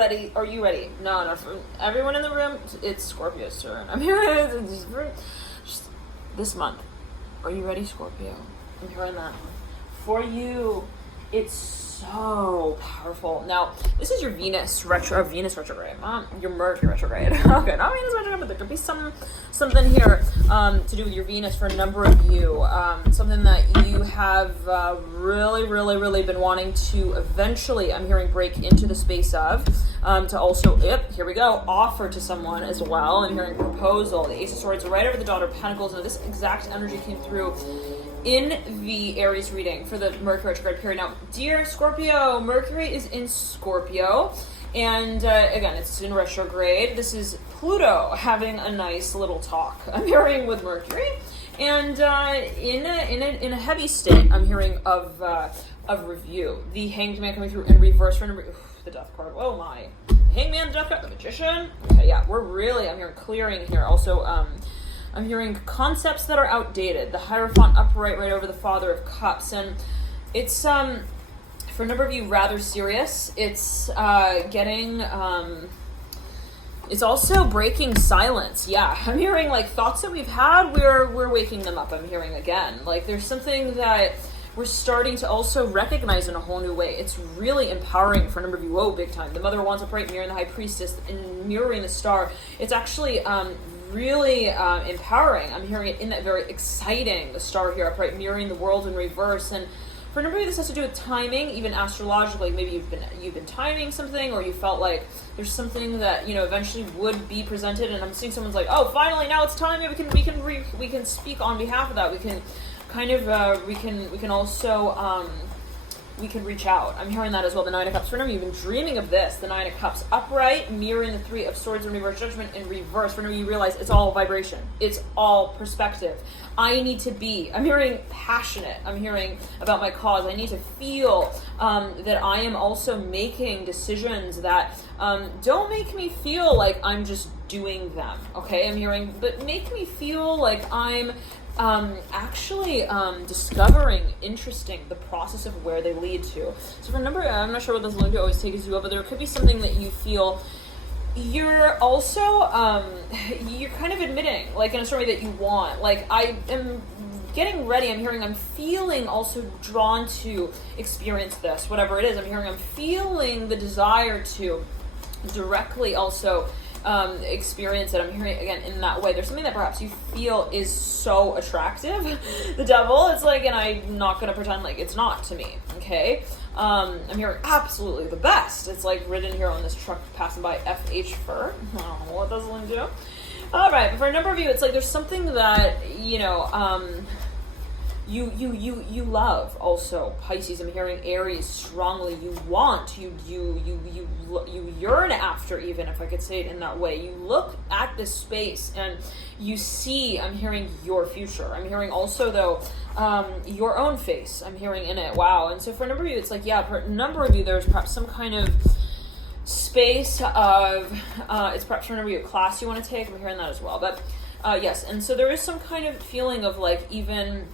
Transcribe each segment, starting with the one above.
ready? Are you ready? No, no. For everyone in the room, it's Scorpio's turn. I'm here just this month. Are you ready, Scorpio? I'm hearing that. For you, it's so powerful. Now, this is your Venus retrograde. Your Mercury retrograde. Okay, not Venus retrograde, but there could be something here to do with your Venus for a number of you. Something that you have really been wanting to eventually, I'm hearing, break into the space of. To also, here we go, offer to someone as well. I'm hearing proposal. The Ace of Swords right over the Daughter of Pentacles. And this exact energy came through in the Aries reading for the Mercury retrograde period. Now, dear Scorpio, Mercury is in Scorpio, and again, it's in retrograde. This is Pluto having a nice little talk, I'm hearing, with Mercury, and in a heavy state, I'm hearing of review. The Hanged Man coming through in reverse for the Death card. Oh my, Hanged Man, the Death card, the Magician. Okay, yeah, we're really, I'm hearing, clearing here. Also, I'm hearing concepts that are outdated. The Hierophant upright right over the Father of Cups. And it's, for a number of you, rather serious. It's it's also breaking silence. Yeah, I'm hearing, like, thoughts that we've had, we're waking them up. I'm hearing again. Like, there's something that we're starting to also recognize in a whole new way. It's really empowering for a number of you. Whoa, big time. The Mother Wands upright, mirroring the High Priestess, and mirroring the Star. It's actually, really empowering. I'm hearing it in that very exciting, the Star here upright, mirroring the world in reverse. And for a number of you, this has to do with timing, even astrologically. Maybe you've been timing something, or you felt like there's something that, you know, eventually would be presented. And I'm seeing someone's like, oh, finally, now it's time. Yeah, we can speak on behalf of that. We can kind of we can also we can reach out. I'm hearing that as well. The Nine of Cups. Remember, you've been dreaming of this. The Nine of Cups upright, mirroring the Three of Swords in reverse, Judgment in reverse. Remember, you realize it's all vibration. It's all perspective. I need to be, I'm hearing, passionate. I'm hearing about my cause. I need to feel that I am also making decisions that don't make me feel like I'm just doing them. Okay, I'm hearing, but make me feel like I'm actually discovering, interesting, the process of where they lead to. So for a number, I'm not sure what this lead to always takes you up, but there could be something that you feel you're also, you're kind of admitting, like in a story that you want. Like, I am getting ready, I'm hearing, I'm feeling also drawn to experience this, whatever it is. I'm hearing, I'm feeling the desire to directly also experience it. I'm hearing again in that way. There's something that perhaps you feel is so attractive. The Devil, it's like, and I'm not gonna pretend like it's not to me. Okay, I'm hearing absolutely the best. It's like written here on this truck passing by, FH fur. I don't know what this will do. All right, but for a number of you, it's like there's something that, you know, you love also. Pisces, I'm hearing Aries strongly. You want, you yearn after, even if I could say it in that way. You look at this space and you see, I'm hearing, your future. I'm hearing also, though, your own face. I'm hearing in it. Wow. And so for a number of you, it's like, yeah, for a number of you, there's perhaps some kind of space of, it's perhaps for a number of you, a class you want to take. I'm hearing that as well. But yes, and so there is some kind of feeling of like even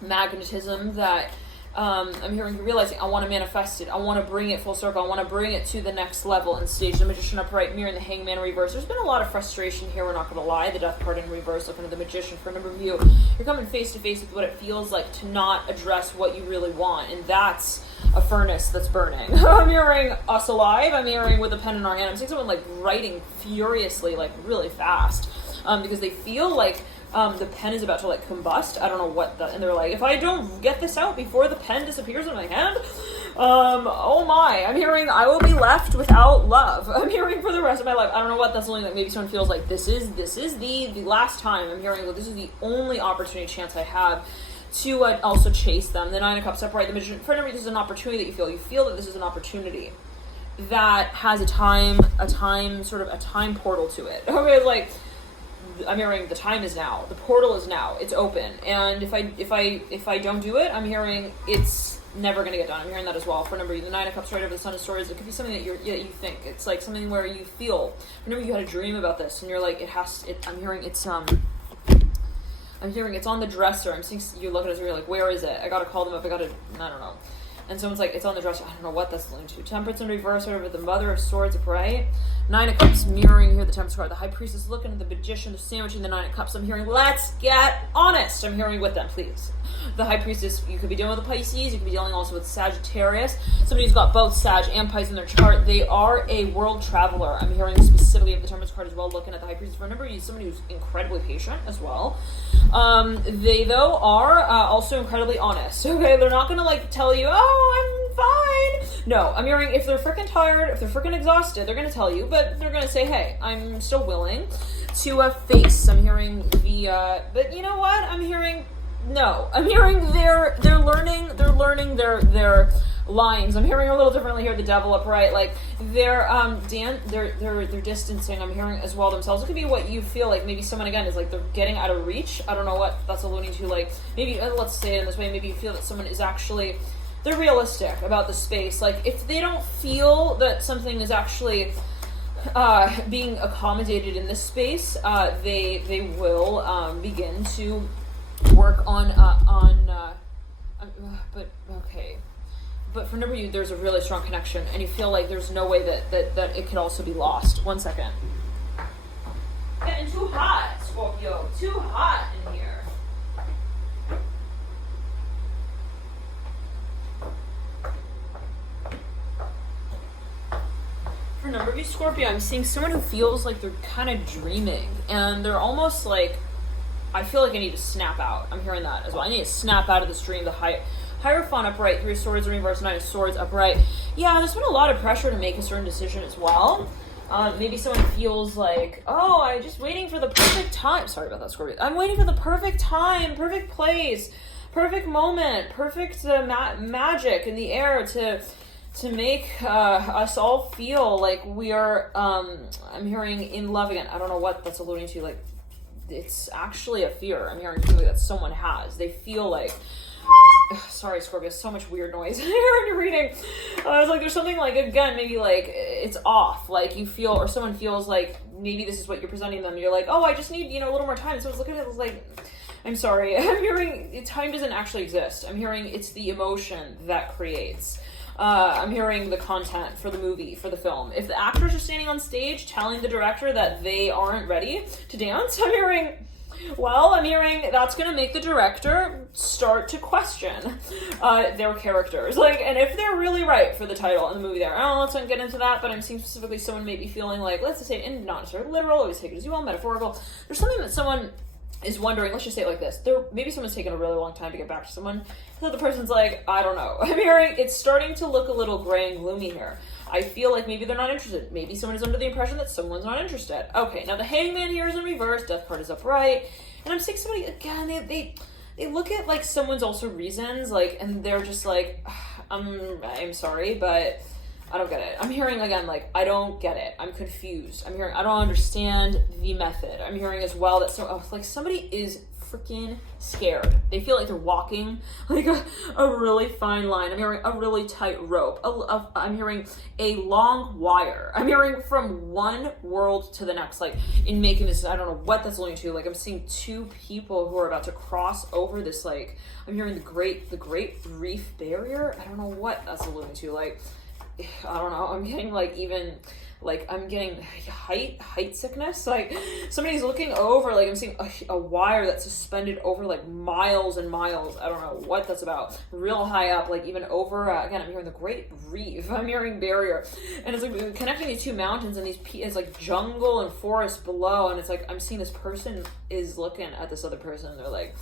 magnetism that I'm hearing, you realizing, I want to manifest it. I want to bring it full circle. I want to bring it to the next level and stage. The Magician upright, mirroring the Hangman reverse. There's been a lot of frustration here, we're not going to lie. The Death card in reverse, looking at the Magician. For a number of you, you're coming face to face with what it feels like to not address what you really want, and that's a furnace that's burning. I'm hearing us alive. I'm hearing with a pen in our hand. I'm seeing someone like writing furiously, like really fast, because they feel like the pen is about to like combust. I don't know what and they're like, if I don't get this out before the pen disappears in my hand, oh my, I'm hearing I will be left without love. I'm hearing for the rest of my life. I don't know what that's something that maybe someone feels like this is the last time. I'm hearing that this is the only opportunity chance I have to also chase them. The Nine of Cups upright, the Magician. For this is an opportunity that you feel that this is an opportunity that has a time portal to it. Okay, like, I'm hearing the time is now. The portal is now. It's open. And if I don't do it, I'm hearing it's never going to get done. I'm hearing that as well. For a number of you, the Nine of Cups right over the Sun of Swords. It could be something that you think. It's like something where you feel. Remember, you had a dream about this, and you're like, I'm hearing it's I'm hearing it's on the dresser. I'm seeing you look at it and you're like, where is it? I got to call them up. I don't know. and someone's like, it's on the dresser. I don't know what that's alluding to. Temperance in reverse, whatever. The Mother of Swords upright. Nine of Cups mirroring here the Temperance card. The High Priestess looking at the Magician, the sandwiching the Nine of Cups. I'm hearing, let's get honest. I'm hearing with them, please. The High Priestess, you could be dealing with the Pisces. You could be dealing also with Sagittarius. Somebody who's got both Sag and Pisces in their chart. They are a world traveler. I'm hearing specifically of the Temperance card as well, looking at the High Priestess. Remember, he's somebody who's incredibly patient as well. They, though, are also incredibly honest. Okay, they're not going to, like, tell you, oh, I'm fine. No, I'm hearing if they're freaking tired, if they're freaking exhausted, they're going to tell you, but they're going to say, hey, I'm still willing to face. I'm hearing but you know what? I'm hearing, no. I'm hearing they're learning their lines. I'm hearing a little differently here, the Devil upright. Like, they're distancing, I'm hearing as well themselves. It could be what you feel like. Maybe someone, again, is like they're getting out of reach. I don't know what that's alluding to. Like, maybe, let's say it in this way, maybe you feel that someone is actually, they're realistic about the space. Like, if they don't feel that something is actually being accommodated in this space, they will begin to work on but okay. But for number you, there's a really strong connection, and you feel like there's no way that it could also be lost. 1 second. Getting too hot, Scorpio. Too hot in here. For number of you, Scorpio, I'm seeing someone who feels like they're kind of dreaming, and they're almost like, I feel like I need to snap out. I'm hearing that as well. I need to snap out of this dream. The Hierophant upright, Three of Swords in reverse, Nine of Swords upright. Yeah, there's been a lot of pressure to make a certain decision as well. Maybe someone feels like, oh, I'm just waiting for the perfect time. Sorry about that, Scorpio. I'm waiting for the perfect time, perfect place, perfect moment, perfect magic in the air to make us all feel like we are, I'm hearing in love again. I don't know what that's alluding to. Like, it's actually a fear. I'm hearing clearly that someone has. They feel like, sorry, Scorpio, so much weird noise here in your reading. I was like, there's something like, again, maybe like it's off. Like you feel, or someone feels like maybe this is what you're presenting them. You're like, oh, I just need, a little more time. So I was looking at it, like, I'm sorry. I'm hearing time doesn't actually exist. I'm hearing it's the emotion that creates. I'm hearing the content for the movie, for the film. If the actors are standing on stage telling the director that they aren't ready to dance, I'm hearing that's going to make the director start to question their characters. Like, and if they're really right for the title in the movie there, I don't know, let's not get into that, but I'm seeing specifically someone may be feeling like, let's just say, and not necessarily literal, always take it as you will, metaphorical. There's something that someone is wondering, let's just say it like this, maybe someone's taken a really long time to get back to someone, so the person's like, I don't know. I'm hearing it's starting to look a little gray and gloomy here. I feel like maybe they're not interested. Maybe someone is under the impression that someone's not interested. Okay, now the Hangman here is in reverse, Death card is upright, and I'm seeing somebody, again, they look at, like, someone's also reasons, like, and they're just like, I'm sorry, but I don't get it. I'm hearing, again, like, I don't get it. I'm confused. I'm hearing, I don't understand the method. I'm hearing as well that like somebody is freaking scared. They feel like they're walking like a really fine line. I'm hearing a really tight rope. I'm hearing a long wire. I'm hearing from one world to the next, like in making this, I don't know what that's alluding to. Like I'm seeing two people who are about to cross over this, like, I'm hearing the great reef barrier. I don't know what that's alluding to. Like, I don't know. I'm getting I'm getting height sickness. Like somebody's looking over, like I'm seeing a wire that's suspended over like miles and miles. I don't know what that's about. Real high up, like even over, again, I'm hearing the Great Reef. I'm hearing barrier. And it's like connecting these two mountains and it's like jungle and forest below. And it's like, I'm seeing this person is looking at this other person and they're like,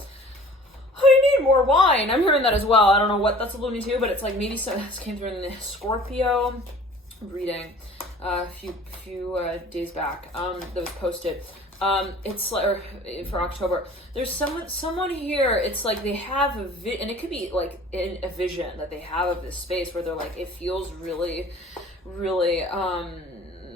I need more wine. I'm hearing that as well. I don't know what that's alluding to, but it's like maybe this came through in the Scorpio reading a few days back that was posted. It's like, for October. There's someone here. It's like they have and it could be like a vision that they have of this space where they're like, it feels really, really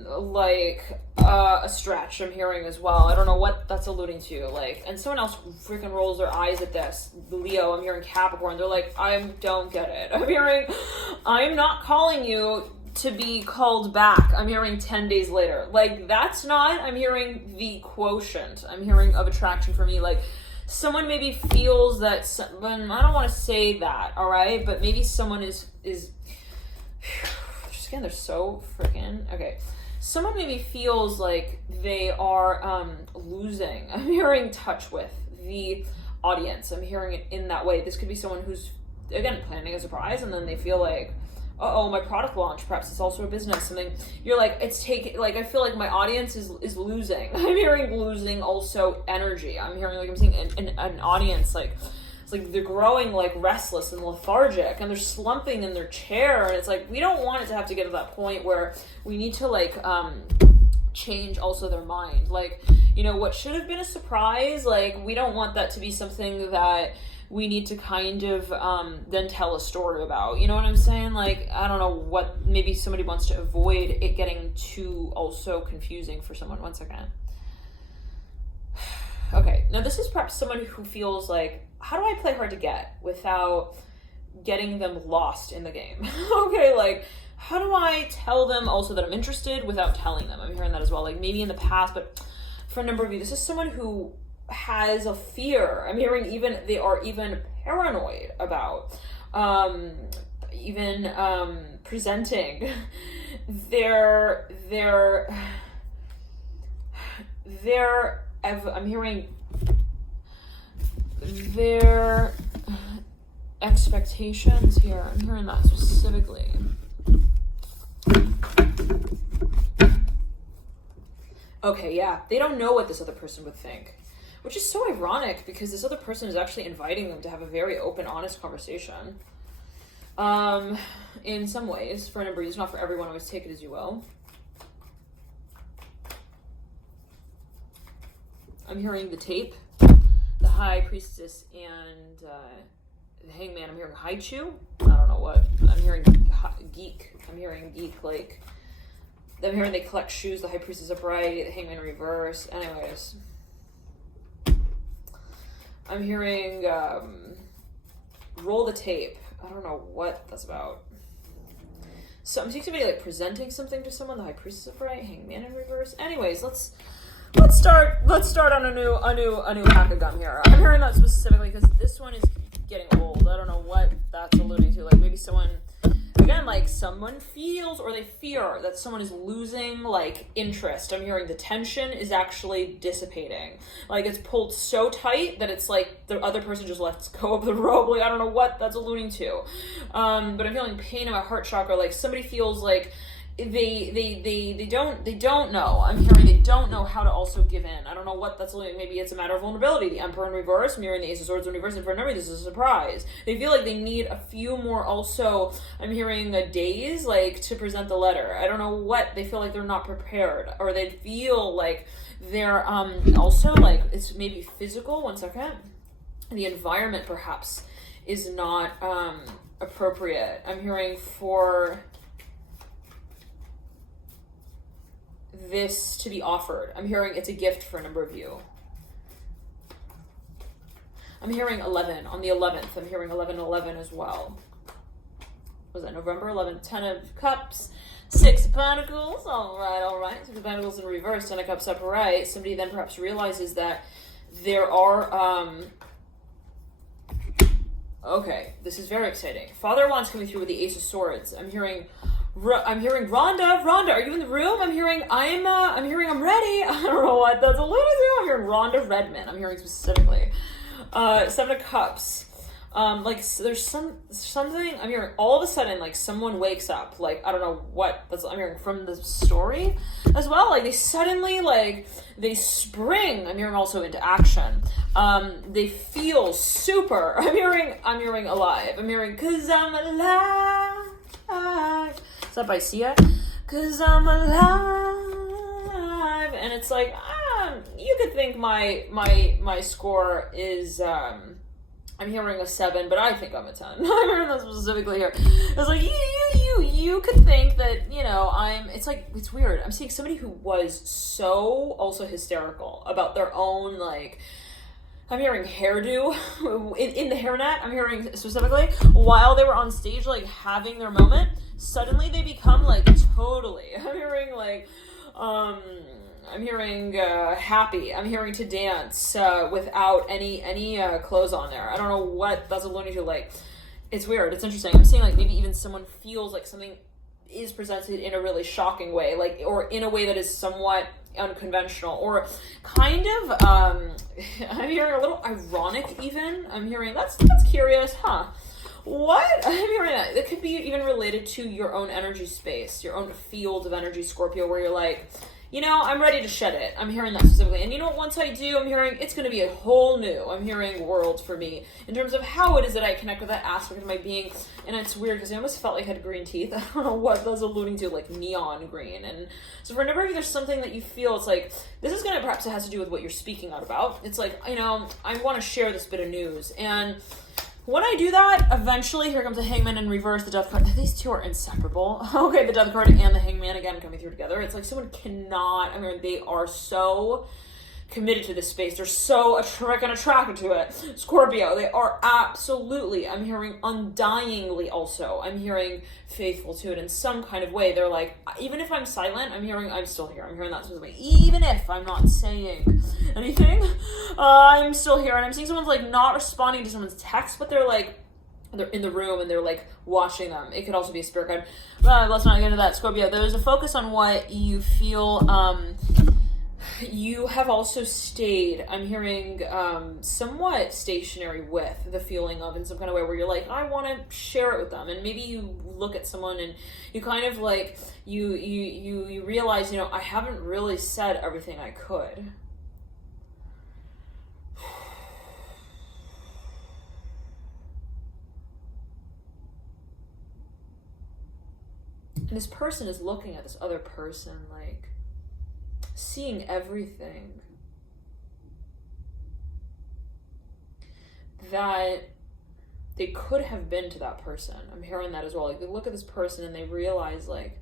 like a stretch. I'm hearing as well. I don't know what that's alluding to. Like, and someone else freaking rolls their eyes at this. Leo, I'm hearing Capricorn. They're like, I don't get it. I'm hearing, I'm not calling you to be called back. I'm hearing 10 days later. Like, that's not, I'm hearing the quotient. I'm hearing of attraction for me. Like, someone maybe feels that, I don't want to say that, all right, but maybe someone is just again, they're so freaking, okay. Someone maybe feels like they are losing, I'm hearing touch with the audience. I'm hearing it in that way. This could be someone who's, again, planning a surprise, and then they feel like, uh-oh, my product launch, perhaps it's also a business, something. You're like, I feel like my audience is losing. I'm hearing losing also energy. I'm hearing, like, I'm seeing an audience, like, it's like they're growing, like, restless and lethargic, and they're slumping in their chair, and it's like, we don't want it to have to get to that point where we need to, like, change also their mind. Like, you know, what should have been a surprise, like, we don't want that to be something that we need to kind of then tell a story about. You know what I'm saying? Like, I don't know what, maybe somebody wants to avoid it getting too also confusing for someone. One second. Okay, now this is perhaps someone who feels like, how do I play hard to get without getting them lost in the game? Okay, like, how do I tell them also that I'm interested without telling them? I'm hearing that as well. Like, maybe in the past, but for a number of you, this is someone who has a fear. I'm hearing even, they are even paranoid about presenting I'm hearing their expectations here. I'm hearing that specifically. Okay, yeah. They don't know what this other person would think, which is so ironic because this other person is actually inviting them to have a very open, honest conversation. In some ways, for a number of reasons, not for everyone, always take it as you will. I'm hearing the tape, the High Priestess, and the Hangman. I'm hearing Haichu. I don't know what. I'm hearing geek. I'm hearing geek, like, I'm hearing they collect shoes, the High Priestess upright, the Hangman reverse. Anyways. I'm hearing roll the tape. I don't know what that's about. So I'm seeing somebody like presenting something to someone, the High Priestess upright, Hangman in reverse. Anyways, let's start on a new pack of gum here. I'm hearing that specifically because this one is getting old. I don't know what that's alluding to. Like, maybe someone, again, like, someone feels or they fear that someone is losing, like, interest. I'm hearing the tension is actually dissipating. Like, it's pulled so tight that it's like the other person just lets go of the rope. Like, I don't know what that's alluding to. But I'm feeling pain in my heart chakra. Like, somebody feels like they don't know. I'm hearing they don't know how to also give in. I don't know what that's like. Maybe it's a matter of vulnerability. The Emperor in reverse, mirroring the Ace of Swords in reverse, and for a number, this is a surprise. They feel like they need a few more also, I'm hearing days, like, to present the letter. I don't know what. They feel like they're not prepared, or they feel like they're also, like, it's maybe physical. One second. The environment perhaps is not appropriate. I'm hearing for this to be offered. I'm hearing it's a gift for a number of you. I'm hearing 11 on the 11th. I'm hearing 11 as well. Was that November 11th? 10 of Cups, 6 of Pentacles. All right. 6 of Pentacles in reverse, 10 of Cups upright. Somebody then perhaps realizes that there are okay, this is very exciting. Father Wands coming through with the Ace of Swords. I'm hearing Rhonda. Rhonda, are you in the room? I'm hearing I'm ready. I don't know what that's alluding to. I'm hearing Rhonda Redmond. I'm hearing specifically. 7 of Cups. Like, there's something I'm hearing all of a sudden, like, someone wakes up. Like, I don't know what that's, I'm hearing from the story as well. Like, they suddenly, like, they spring. I'm hearing also into action. They feel super. I'm hearing alive. I'm hearing 'cause I'm alive. Is that by Sia? 'Cause I'm alive. And it's like, you could think my score is, I'm hearing a 7, but I think I'm a 10. I'm hearing that specifically here. It's like, you could think that, you know, it's like, it's weird. I'm seeing somebody who was so also hysterical about their own, like, I'm hearing hairdo in the hairnet. I'm hearing specifically while they were on stage, like, having their moment, suddenly they become, like, totally. I'm hearing, like, I'm hearing happy. I'm hearing to dance without any clothes on there. I don't know what that's alluding to. Like, it's weird. It's interesting. I'm seeing like maybe even someone feels like something is presented in a really shocking way, like, or in a way that is somewhat unconventional, or kind of I'm hearing a little ironic even. I'm hearing that's curious, huh? What? I'm hearing that. It could be even related to your own energy space, your own field of energy, Scorpio, where you're like, you know, I'm ready to shed it. I'm hearing that specifically. And you know what, once I do, I'm hearing it's going to be a whole new, I'm hearing world for me in terms of how it is that I connect with that aspect of my being. And it's weird because I almost felt like I had green teeth. I don't know what that's alluding to, like neon green. And so for a number of you, there's something that you feel, it's like, this is going to, perhaps it has to do with what you're speaking out about. It's like, you know, I want to share this bit of news. And when I do that, eventually, here comes the Hangman in reverse, the Death card. These two are inseparable. Okay, the Death card and the Hangman, again, coming through together. It's like someone cannot, I mean, they are so committed to this space. They're so attracted to it. Scorpio, they are absolutely, I'm hearing undyingly also. I'm hearing faithful to it in some kind of way. They're like, even if I'm silent, I'm hearing I'm still here. I'm hearing that specifically. Even if I'm not saying anything, I'm still here. And I'm seeing someone's like not responding to someone's text, but they're like, they're in the room and they're like watching them. It could also be a spirit guide. Let's not get into that, Scorpio. There's a focus on what you feel. You have also stayed, I'm hearing, somewhat stationary with the feeling of, in some kind of way where you're like, I want to share it with them. And maybe you look at someone and you kind of like, you realize, you know, I haven't really said everything I could. And this person is looking at this other person like, seeing everything that they could have been to that person. I'm hearing that as well. Like, they look at this person and they realize, like,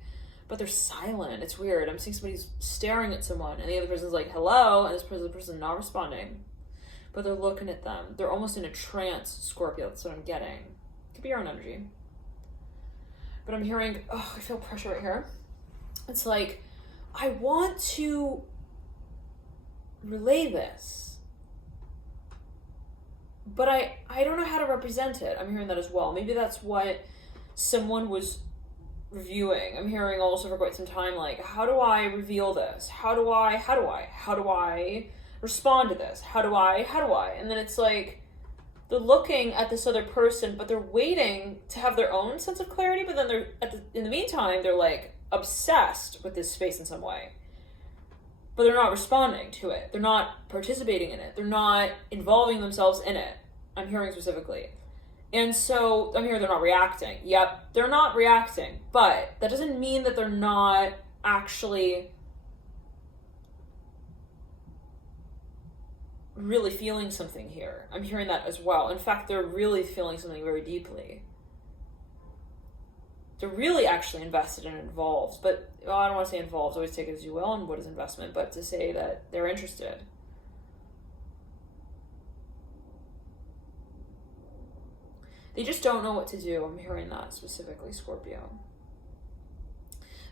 but they're silent. It's weird. I'm seeing somebody's staring at someone and the other person's like, hello, and this person not responding. But they're looking at them. They're almost in a trance, Scorpio. That's what I'm getting. Could be your own energy. But I'm hearing, oh, I feel pressure right here. It's like, I want to relay this, but I don't know how to represent it. I'm hearing that as well. Maybe that's what someone was reviewing. I'm hearing also for quite some time, like, how do I reveal this? How do I respond to this? How do I? And then it's like, they're looking at this other person, but they're waiting to have their own sense of clarity, but then they're, in the meantime, they're like, obsessed with this space in some way, but they're not responding to it. They're not participating in it. They're not involving themselves in it. I'm hearing specifically. And so I'm hearing they're not reacting. Yep, they're not reacting, but that doesn't mean that they're not actually really feeling something here. I'm hearing that as well. In fact, they're really feeling something very deeply. They're really actually invested and involved, but well, I don't want to say involved, always take it as you will, and what is investment, but to say that they're interested. They just don't know what to do. I'm hearing that specifically, Scorpio.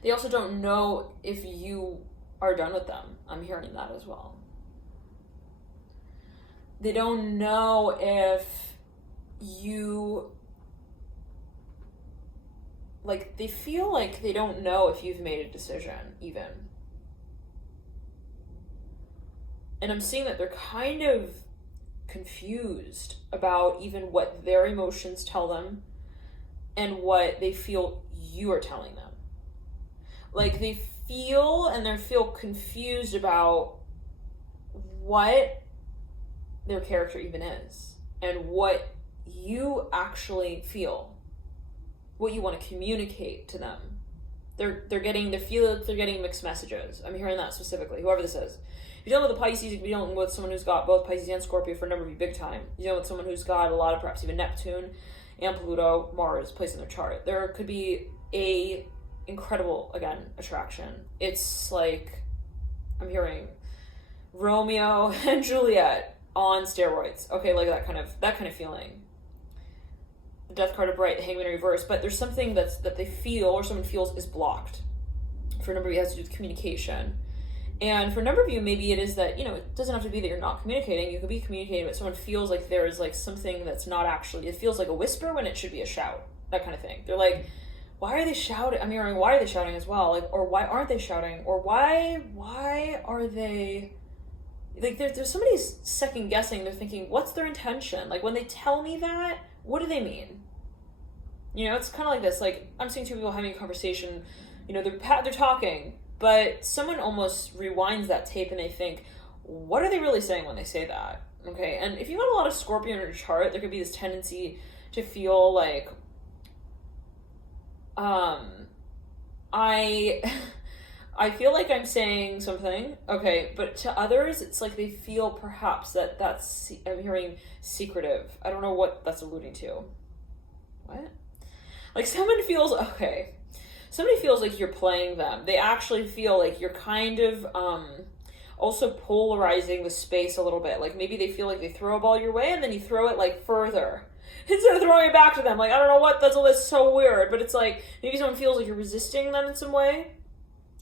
They also don't know if you are done with them. I'm hearing that as well. They don't know if you, like, they feel like they don't know if you've made a decision, even. And I'm seeing that they're kind of confused about even what their emotions tell them and what they feel you are telling them. Like, they feel confused about what their character even is and what you actually feel. What you want to communicate to them. They feel like they're getting mixed messages. I'm hearing that specifically, whoever this is. If you're dealing with a Pisces, you could be dealing with someone who's got both Pisces and Scorpio for a number of you, big time. You're dealing with someone who's got a lot of perhaps even Neptune and Pluto, Mars placed in their chart. There could be a incredible, again, attraction. It's like, I'm hearing Romeo and Juliet on steroids. Okay, like that kind of feeling. Death card upright, the Hangman in reverse, but there's something that they feel or someone feels is blocked. For a number of you, it has to do with communication. And for a number of you, maybe it is that, it doesn't have to be that you're not communicating. You could be communicating, but someone feels like there is like something that's not actually, it feels like a whisper when it should be a shout, that kind of thing. They're like, why are they shouting? I'm hearing, why are they shouting as well? Like, or why aren't they shouting? Or why are they, like, there's somebody's second guessing. They're thinking, what's their intention? Like, when they tell me that, what do they mean? It's kind of like this. Like, I'm seeing two people having a conversation, they're talking, but someone almost rewinds that tape and they think, what are they really saying when they say that? Okay, and if you've got a lot of Scorpio in your chart, there could be this tendency to feel like, I feel like I'm saying something, okay, but to others, it's like they feel perhaps I'm hearing secretive. I don't know what that's alluding to. What? Like somebody feels like you're playing them. They actually feel like you're kind of, also polarizing the space a little bit. Like maybe they feel like they throw a ball your way and then you throw it like further instead of throwing it back to them. Like, I don't know what, that's so weird, but it's like maybe someone feels like you're resisting them in some way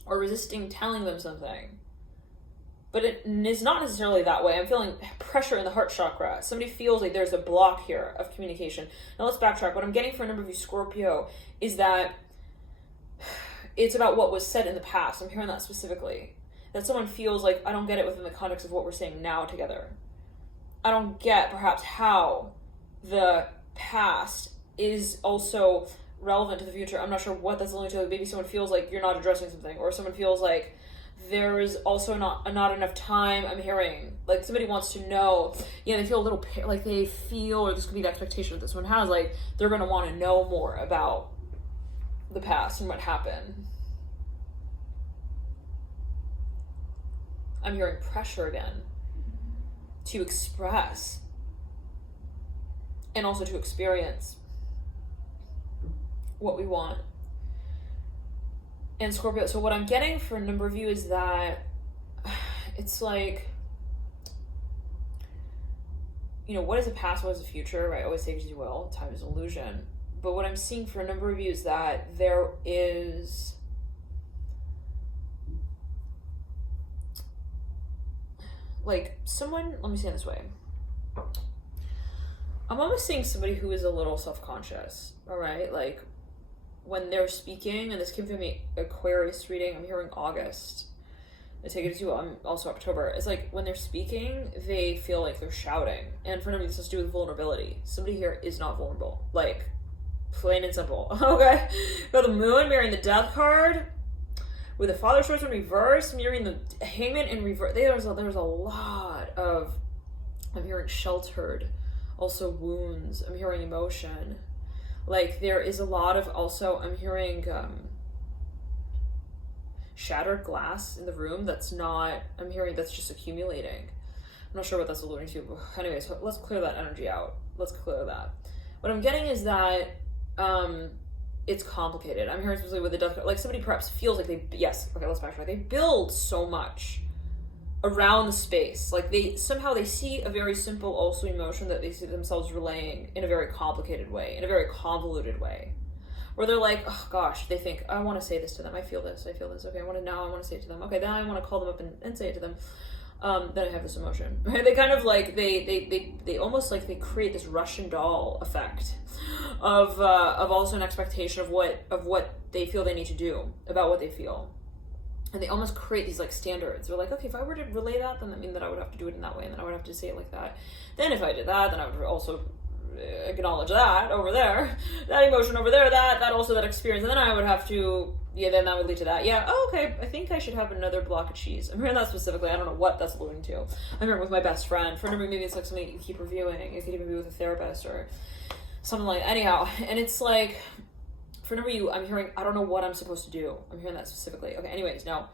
or resisting telling them something. But it is not necessarily that way. I'm feeling pressure in the heart chakra. Somebody feels like there's a block here of communication. Now let's backtrack. What I'm getting for a number of you Scorpio is that it's about what was said in the past. I'm hearing that specifically. That someone feels like, I don't get it within the context of what we're saying now together. I don't get perhaps how the past is also relevant to the future. I'm not sure what that's alluding to. Maybe someone feels like you're not addressing something, or someone feels like there is also not enough time. I'm hearing like somebody wants to know. Yeah, they feel a little like they feel, or this could be the expectation that this one has, like they're going to want to know more about the past and what happened. I'm hearing pressure again to express and also to experience what we want. And Scorpio, so what I'm getting for a number of you is that it's like, what is the past, what is the future, right? Always take as you will, time is an illusion. But what I'm seeing for a number of you is that there is like someone, let me say it this way. I'm almost seeing somebody who is a little self-conscious, all right? Like when they're speaking, and this came from me Aquarius reading, I'm hearing August. I take it as you, I'm also October. It's like when they're speaking, they feel like they're shouting. And for me, this has to do with vulnerability. Somebody here is not vulnerable. Like, plain and simple, okay? Got the moon mirroring the death card. With the Father Swords in reverse, mirroring the Hangman in reverse. There's a lot of, I'm hearing sheltered, also wounds. I'm hearing emotion. Like there is a lot of also, I'm hearing shattered glass in the room that's not, I'm hearing that's just accumulating. I'm not sure what that's alluding to, but anyways, so let's clear that energy out. Let's clear that. What I'm getting is that it's complicated. I'm hearing specifically with the death, like somebody perhaps feels like let's backtrack. They build so much around the space. Like they see a very simple also emotion that they see themselves relaying in a very complicated way, in a very convoluted way. Where they're like, oh gosh, they think, I want to say this to them. I feel this. Okay, I want to say it to them. Okay, then I want to call them up and say it to them. Then I have this emotion. Right? They kind of like, they almost like they create this Russian doll effect of also an expectation of what they feel they need to do about what they feel. And they almost create these like standards. They're like, okay, if I were to relay that, then that means that I would have to do it in that way, and then I would have to say it like that. Then if I did that, then I would also acknowledge that over there, that emotion over there, that also that experience, and then I would have to, then that would lead to that. Okay, I think I should have another block of cheese. I'm hearing that specifically. I don't know what that's alluding to. I'm hearing with my best friend. For maybe it's like something you keep reviewing. It could even be with a therapist or something like that. Anyhow, and it's like, for number you, I'm hearing, I don't know what I'm supposed to do. I'm hearing that specifically. Okay, anyways, now,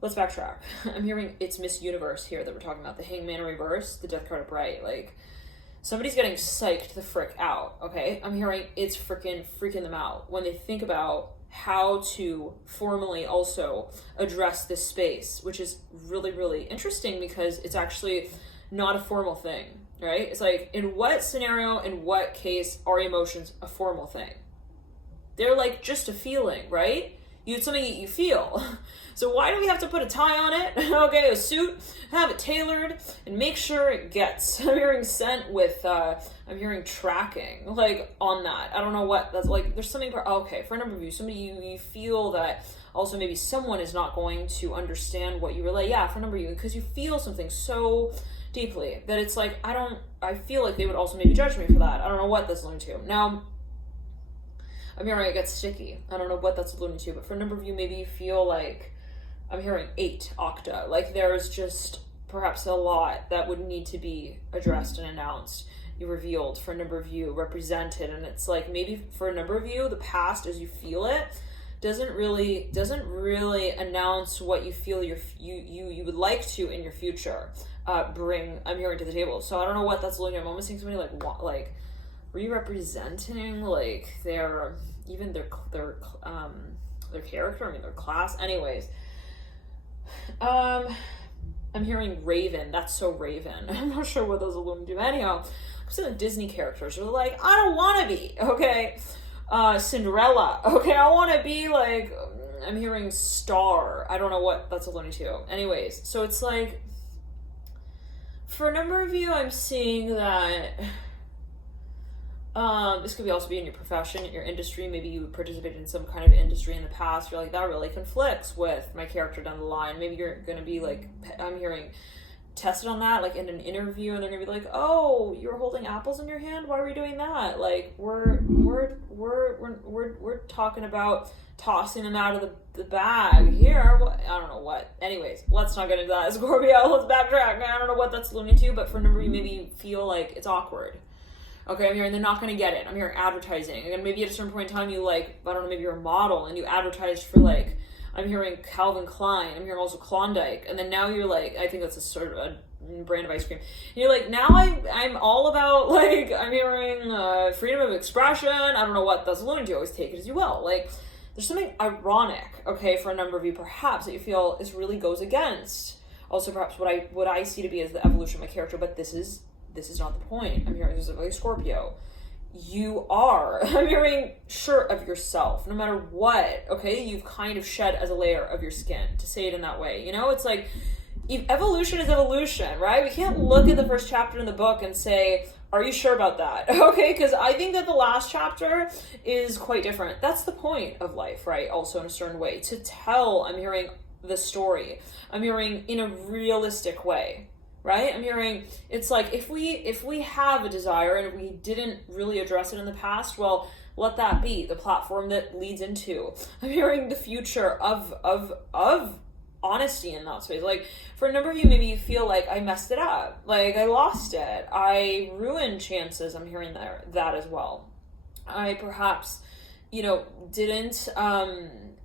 let's backtrack. I'm hearing it's Miss Universe here that we're talking about. The Hangman in reverse, the Death card upright. Like, somebody's getting psyched the frick out, okay? I'm hearing it's freaking them out when they think about how to formally also address this space, which is really, really interesting because it's actually not a formal thing, right? It's like, in what scenario, in what case are emotions a formal thing? They're like just a feeling, right? It's something that you feel. So why do we have to put a tie on it? Okay, a suit, have it tailored, and make sure it gets. I'm hearing sent with, I'm hearing tracking, like, on that. I don't know what that's like. There's something, okay, for a number of you, somebody you feel that also maybe someone is not going to understand what you relay. Yeah, for a number of you, because you feel something so deeply that it's like, I feel like they would also maybe judge me for that. I don't know what that's alluding to. Now, I'm hearing it gets sticky. I don't know what that's alluding to, but for a number of you, maybe you feel like, I'm hearing 8 octa. Like there's just perhaps a lot that would need to be addressed and announced, you revealed for a number of you, represented. And it's like maybe for a number of you, the past as you feel it doesn't really announce what you feel you would like to in your future bring, I'm hearing, to the table. So I don't know what that's alluding to. I'm almost seeing somebody like re-representing like their character, I mean their class. Anyways, I'm hearing Raven. That's so Raven. I'm not sure what those alluding to. Anyhow, I'm seeing the Disney characters are like, I don't want to be, okay? Cinderella, okay? I want to be like, I'm hearing Star. I don't know what that's alluding to. Anyways, so it's like, for a number of you, I'm seeing that this could also be in your profession, in your industry. Maybe you participated in some kind of industry in the past. You're like, that really conflicts with my character down the line. Maybe you're going to be like, I'm hearing tested on that, like in an interview, and they're going to be like, oh, you're holding apples in your hand? Why are we doing that? Like, we're talking about tossing them out of the bag here. I don't know what. Anyways, let's not get into that. Scorpio, let's backtrack. I don't know what that's alluding to, but for a number of you, maybe you feel like it's awkward. Okay, I'm hearing they're not going to get it. I'm hearing advertising. And maybe at a certain point in time, you like, I don't know, maybe you're a model and you advertised for like, I'm hearing Calvin Klein. I'm hearing also Klondike. And then now you're like, I think that's a sort of a brand of ice cream. And you're like, now I'm all about like, I'm hearing freedom of expression. I don't know what that's alluding to. Always take it as you will. Like, there's something ironic, okay, for a number of you perhaps that you feel this really goes against. Also perhaps what I see to be as the evolution of my character, but this is not the point. I'm hearing specifically Scorpio. You are, I'm hearing, sure of yourself, no matter what, okay? You've kind of shed as a layer of your skin, to say it in that way. You know, it's like, evolution is evolution, right? We can't look at the first chapter in the book and say, are you sure about that? Okay, because I think that the last chapter is quite different. That's the point of life, right? Also in a certain way, to tell, I'm hearing, the story. I'm hearing in a realistic way. Right? I'm hearing it's like if we have a desire and we didn't really address it in the past, well, let that be the platform that leads into. I'm hearing the future of honesty in that space. Like for a number of you, maybe you feel like I messed it up, like I lost it, I ruined chances. I'm hearing that as well. I perhaps, didn't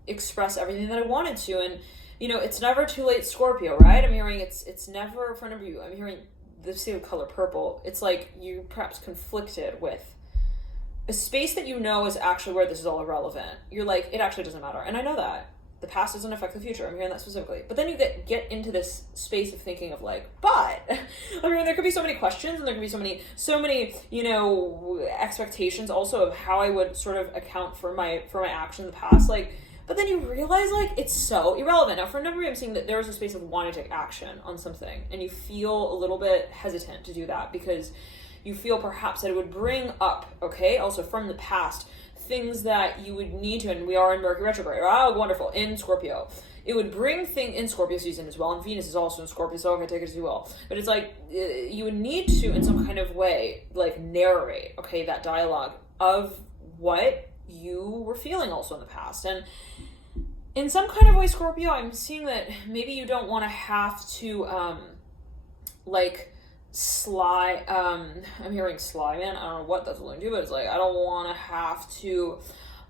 express everything that I wanted to, and it's never too late, Scorpio, right? I'm hearing it's never in front of you. I'm hearing the same color purple. It's like you perhaps conflicted with a space that is actually where this is all irrelevant. You're like, it actually doesn't matter. And I know that. The past doesn't affect the future. I'm hearing that specifically. But then you get into this space of thinking of like, but I mean, there could be so many questions and there could be so many, expectations also of how I would sort of account for my action in the past. Like, but then you realize, like, it's so irrelevant. Now, for a number of you, I'm seeing that there is a space of wanting to take action on something, and you feel a little bit hesitant to do that because you feel perhaps that it would bring up, okay, also from the past, things that you would need to, and we are in Mercury Retrograde. Oh, wonderful, in Scorpio. It would bring things in Scorpio season as well, and Venus is also in Scorpio, so okay, take it as you will. But it's like, you would need to, in some kind of way, like, narrate, okay, that dialogue of what you were feeling also in the past. And in some kind of way, Scorpio, I'm seeing that maybe you don't want to have to sly, I'm hearing sly man, I don't know what that's going to do, but it's like I don't want to have to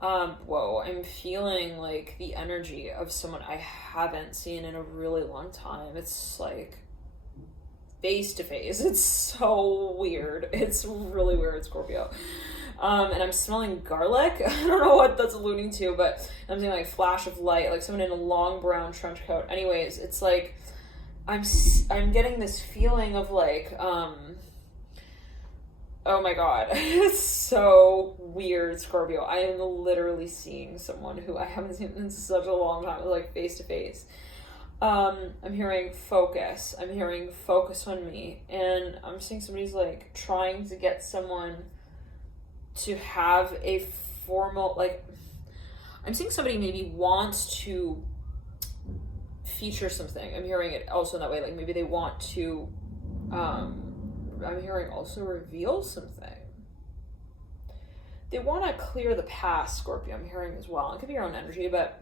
I'm feeling like the energy of someone I haven't seen in a really long time. It's like face to face. It's so weird. It's really weird, Scorpio. And I'm smelling garlic. I don't know what that's alluding to, but I'm seeing like flash of light, like someone in a long brown trench coat. Anyways, it's like I'm getting this feeling of like Oh my god, it's so weird, Scorpio. I am literally seeing someone who I haven't seen in such a long time, like face to face. I'm hearing focus. I'm hearing focus on me. And I'm seeing somebody's like trying to get someone to have a formal, like, I'm seeing somebody maybe wants to feature something. I'm hearing it also in that way, like maybe they want to, I'm hearing also reveal something. They want to clear the past, Scorpio, I'm hearing as well. It could be your own energy, but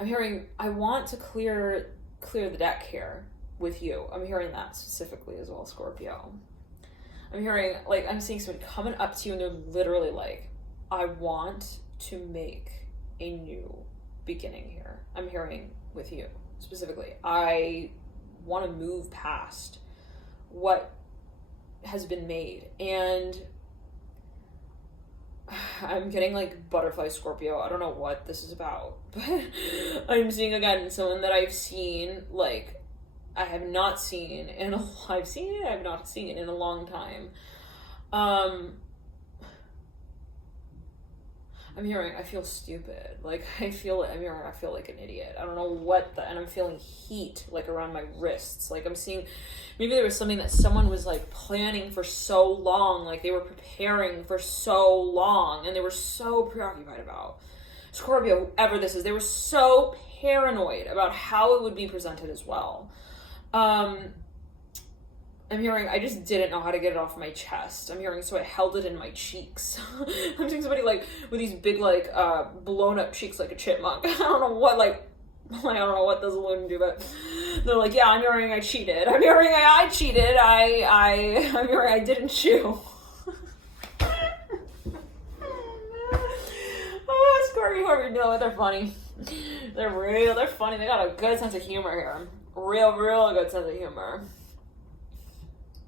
I'm hearing, I want to clear the deck here with you. I'm hearing that specifically as well, Scorpio. I'm hearing, like, I'm seeing someone coming up to you and they're literally like, I want to make a new beginning here. I'm hearing with you specifically. I want to move past what has been made. And I'm getting like butterfly, Scorpio. I don't know what this is about, but I'm seeing again someone that I've seen, like I have not seen in a, I've seen it, I've not seen it in a long time. I'm hearing, I feel stupid. Like, I'm hearing, I feel like an idiot. I don't know what and I'm feeling heat, like, around my wrists. Like, I'm seeing, maybe there was something that someone was, like, planning for so long. Like, they were preparing for so long, and they were so preoccupied about. Scorpio, whoever this is, they were so paranoid about how it would be presented as well. I'm hearing, I just didn't know how to get it off my chest. I'm hearing, so I held it in my cheeks. I'm seeing somebody, like, with these big, like, blown up cheeks like a chipmunk. I don't know what, like, I don't know what this balloon do, but they're like, yeah, I'm hearing I cheated. I'm hearing I cheated. I'm hearing I didn't chew. Oh, Scorpio, whoever you're dealing with, they're funny. They're funny. They got a good sense of humor here. Real good sense of humor.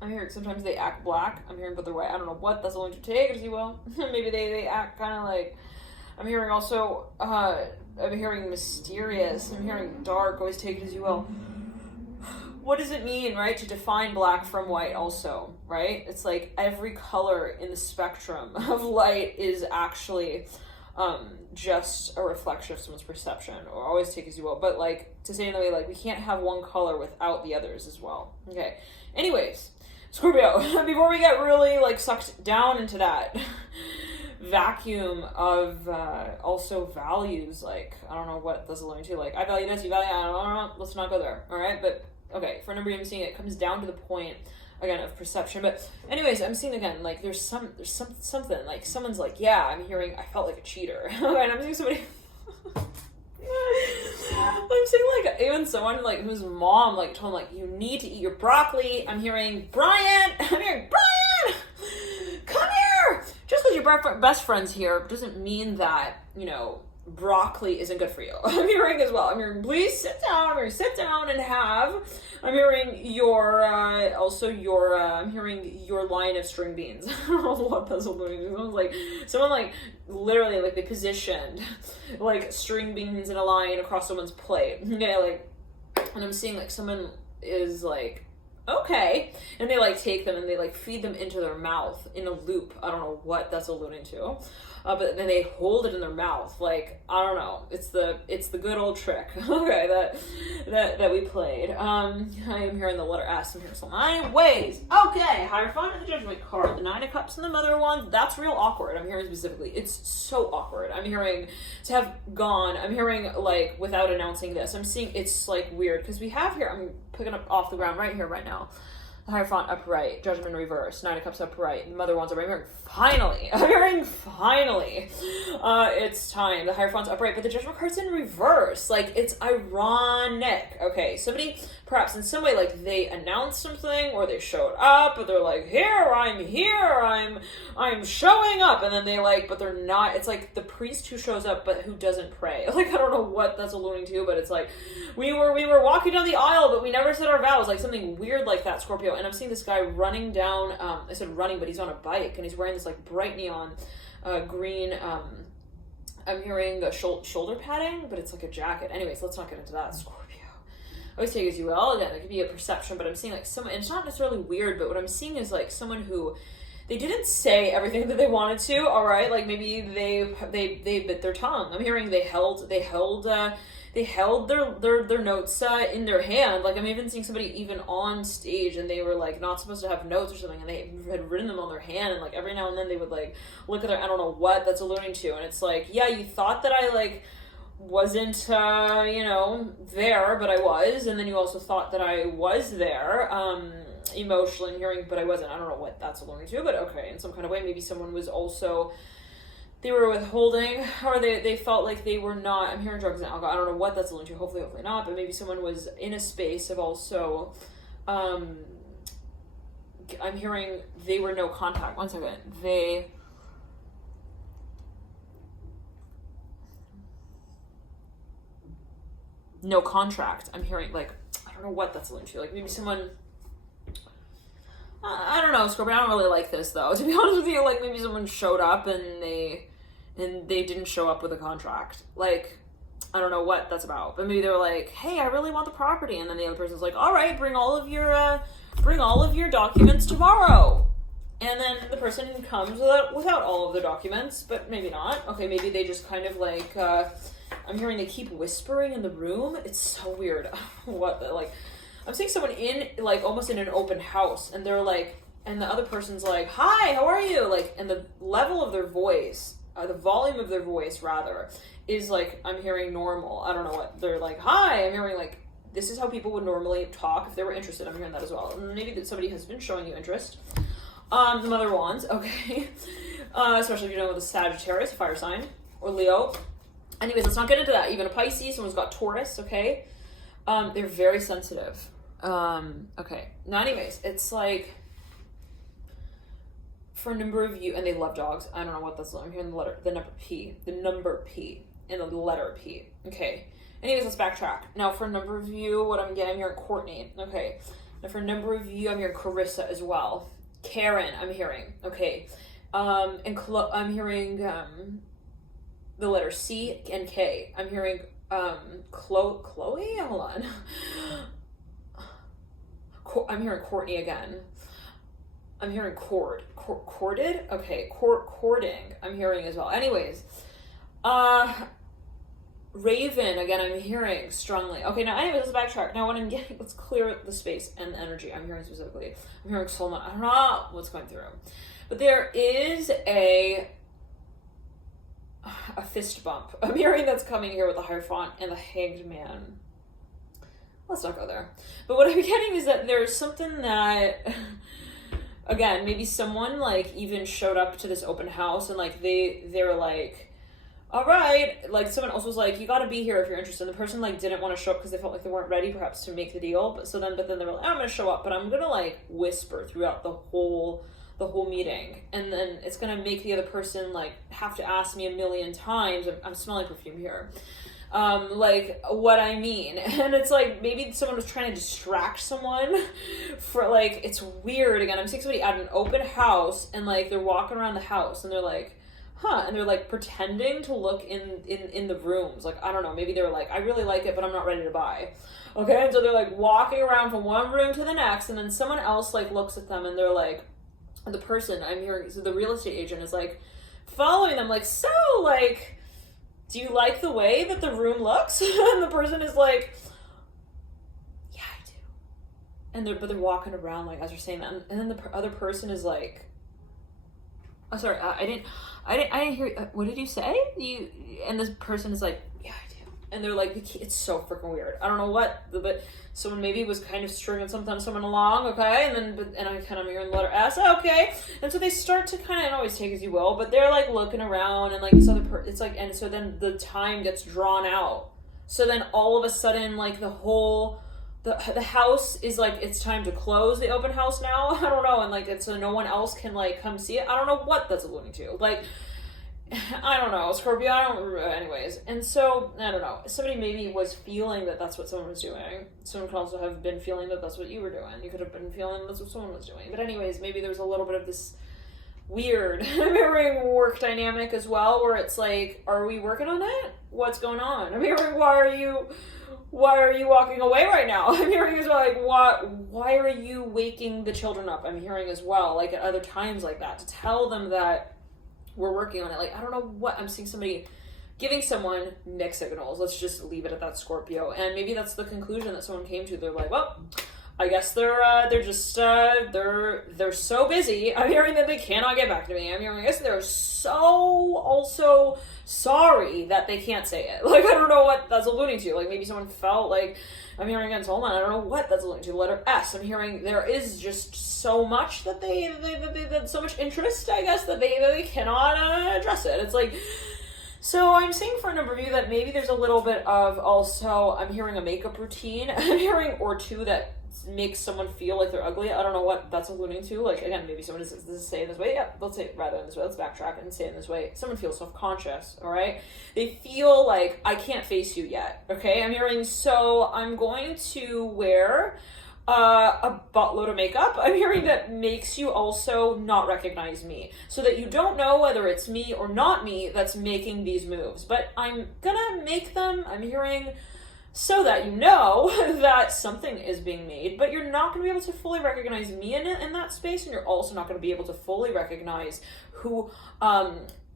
I'm hearing sometimes they act black. I'm hearing but the way. I don't know what that's going to take, as you will. Maybe they act kind of like. I'm hearing also. I'm hearing mysterious. I'm hearing dark. Always take it as you will. What does it mean, right, to define black from white? Also, right? It's like every color in the spectrum of light is actually just a reflection of someone's perception, or always take as you will. But like to say in the way, like we can't have one color without the others as well. Okay. Anyways. Scorpio, before we get really, like, sucked down into that vacuum of also values, like, I don't know what this is alluding to, like, I value this, you value, I don't know, let's not go there, all right? But, okay, for a number I'm seeing it comes down to the point, again, of perception. But anyways, I'm seeing, again, like, there's something, like, someone's like, yeah, I'm hearing, I felt like a cheater. And I'm seeing somebody... I'm saying, like, even someone, like, whose mom, like, told him, like, you need to eat your broccoli. I'm hearing, Brian! Come here! Just because your best friend's here doesn't mean that, you know, broccoli isn't good for you. I'm hearing as well. I'm hearing, please sit down. I'm hearing, sit down and have. I'm hearing your, I'm hearing your line of string beans. I don't know what that's alluding to. Someone, like, literally, like, they positioned, like, string beans in a line across someone's plate. Okay, like, and I'm seeing, like, someone is, like, okay, and they, like, take them and they, like, feed them into their mouth in a loop. I don't know what that's alluding to. But then they hold it in their mouth, like, I don't know. It's the good old trick, okay, that we played. I am hearing the letter S. I'm hearing so many ways. Okay, Hierophant and the Judgment card, the Nine of Cups and the Mother of Wands. That's real awkward. I'm hearing specifically. It's so awkward. I'm hearing to have gone. I'm hearing, like, without announcing this. I'm seeing it's, like, weird because we have here. I'm picking up off the ground right here, right now. The Hierophant upright, Judgment in reverse, Nine of Cups upright, Mother of Wands upright. I'm hearing finally, it's time. The Hierophant's upright, but the Judgment card's in reverse. Like, it's ironic. Okay, somebody, perhaps in some way, like, they announced something, or they showed up, but they're like, I'm showing up, and then they, like, but they're not. It's like the priest who shows up, but who doesn't pray. Like, I don't know what that's alluding to, but it's like, we were walking down the aisle, but we never said our vows, like, something weird like that, Scorpio. And I'm seeing this guy running down, I said running, but he's on a bike, and he's wearing this, like, bright neon green, I'm hearing a shoulder padding, but it's like a jacket. Anyways, let's not get into that, Scorpio. always take as you will. Again, it could be a perception, but I'm seeing like someone, and it's not necessarily weird, but what I'm seeing is like someone who, they didn't say everything that they wanted to, all right? Like maybe they bit their tongue. I'm hearing they held their notes in their hand. Like I'm even seeing somebody even on stage, and they were like not supposed to have notes or something, and they had written them on their hand, and like every now and then they would like look at their, I don't know what that's alluding to, and it's like, yeah, you thought that I like wasn't there, but I was, and then you also thought that I was there emotionally. I'm hearing, but I wasn't. I don't know what that's alluding to, but okay, in some kind of way, maybe someone was also, they were withholding, or they felt like they were not, I'm hearing drugs and alcohol, I don't know what that's alluding to, hopefully not, but maybe someone was in a space of also, I'm hearing they were no contact, one second, no contract, I'm hearing, like, I don't know what that's alluding to, like maybe someone, I don't know, Scorpio, I don't really like this though, to be honest with you, like maybe someone showed up and they didn't show up with a contract. Like, I don't know what that's about, but maybe they were like, hey, I really want the property, and then the other person's like, all right, bring all of your documents tomorrow. And then the person comes without all of their documents, but maybe not. Okay, maybe they just kind of like, I'm hearing they keep whispering in the room. It's so weird. Like, I'm seeing someone in, like, almost in an open house, and they're like, and the other person's like, hi, how are you? Like, and the level of their voice, the volume of their voice, rather, is like, I'm hearing normal. I don't know what. They're like, hi. I'm hearing like, this is how people would normally talk if they were interested. I'm hearing that as well. And maybe that somebody has been showing you interest. The Mother of Wands, okay. Especially if you're dealing with a Sagittarius, fire sign, or Leo. Anyways, let's not get into that. Even a Pisces, someone's got Taurus, okay. They're very sensitive. Okay. Now, anyways, it's like, for a number of you, and they love dogs. I don't know what that's. I'm hearing the number P, and the letter P. Okay. Anyways, let's backtrack. Now, for a number of you, what I'm getting, I'm hearing Courtney. Okay. Now, for a number of you, I'm hearing Carissa as well. Karen, I'm hearing. Okay. And I'm hearing the letter C and K. I'm hearing Chloe. Hold on. I'm hearing Courtney again. I'm hearing courted? Okay, courting, I'm hearing as well. Anyways, Raven, again, I'm hearing strongly. Okay, now anyways, let's backtrack. Now what I'm getting, let's clear the space and the energy. I'm hearing specifically. I'm hearing soulmate. I don't know what's going through. But there is a fist bump. I'm hearing that's coming here with the Hierophant and the Hanged Man. Let's not go there. But what I'm getting is that there's something that, again, maybe someone like even showed up to this open house and like they're like, all right, like someone else was like, you got to be here if you're interested. And the person like didn't want to show up because they felt like they weren't ready perhaps to make the deal. But then they were like, I'm going to show up, but I'm going to like whisper throughout the whole meeting. And then it's going to make the other person like have to ask me a million times. I'm smelling perfume here. Like what I mean. And it's like maybe someone was trying to distract someone for like, it's weird. Again, I'm seeing somebody at an open house and like they're walking around the house and they're like, huh, and they're like pretending to look in the rooms. Like, I don't know, maybe they were like, I really like it, but I'm not ready to buy. Okay, and so they're like walking around from one room to the next, and then someone else like looks at them and they're like, the person I'm hearing, so the real estate agent is like following them, like, so like, do you like the way that the room looks? And the person is like, yeah, I do. And they're walking around like as they're saying that, and then the other person is like, oh, sorry, I didn't hear. What did you say? And this person is like, yeah, I do. And they're like, it's so freaking weird. I don't know what, but someone maybe was kind of stringing someone along, okay? And I kind of hearing the letter S, okay? And so they start to kind of, always take as you will, but they're like looking around and like this other it's like, and so then the time gets drawn out. So then all of a sudden, like the whole, the house is like, it's time to close the open house now. I don't know. And like, it's so no one else can like come see it. I don't know what that's alluding to. Like, I don't know, Scorpio, anyways. And so, I don't know. Somebody maybe was feeling that that's what someone was doing. Someone could also have been feeling that that's what you were doing. You could have been feeling that's what someone was doing. But anyways, maybe there's a little bit of this weird mirroring work dynamic as well, where it's like, are we working on it? What's going on? I'm hearing, why why are you walking away right now? I'm hearing as well, like, why are you waking the children up? I'm hearing as well, like at other times like that, to tell them that we're working on it. Like, I don't know what, I'm seeing somebody giving someone mixed signals. Let's just leave it at that, Scorpio. And maybe that's the conclusion that someone came to. They're like, well, I guess they're so busy. I'm hearing that they cannot get back to me. I'm hearing, I guess they're so also sorry that they can't say it. Like, I don't know what that's alluding to. Like, maybe someone felt like, I'm hearing against Holman, I don't know what that's alluding to. The letter S, I'm hearing there is just so much that they so much interest, I guess, that they cannot address it. It's like, so I'm seeing for a number of you that maybe there's a little bit of also, I'm hearing a makeup routine. I'm hearing or two that makes someone feel like they're ugly. I don't know what that's alluding to. Like, again, maybe someone is saying this way. Yeah, let's say it rather than this way. Let's backtrack and say it in this way. Someone feels self-conscious, all right? They feel like, I can't face you yet, okay? I'm hearing, so I'm going to wear a buttload of makeup. I'm hearing that makes you also not recognize me, so that you don't know whether it's me or not me that's making these moves. But I'm gonna make them, I'm hearing, so that you know that something is being made, but you're not going to be able to fully recognize me in that space, and you're also not going to be able to fully recognize who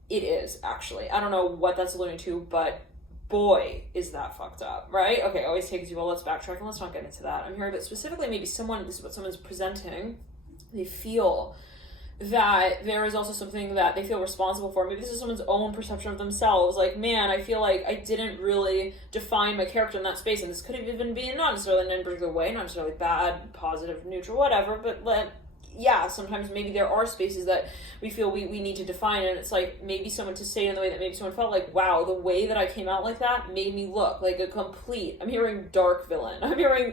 it is, actually. I don't know what that's alluding to, but boy, is that fucked up, right? Okay, always takes you, well, let's backtrack and let's not get into that. I'm hearing, but specifically maybe someone, this is what someone's presenting, they feel that there is also something that they feel responsible for. Maybe this is someone's own perception of themselves. Like, man, I feel like I didn't really define my character in that space, and this could have even been not necessarily in any particular way, not necessarily bad, positive, neutral, whatever, but yeah, sometimes maybe there are spaces that we feel we need to define, and it's like maybe someone to say it in the way that maybe someone felt like, wow, the way that I came out like that made me look like a complete, I'm hearing dark villain. I'm hearing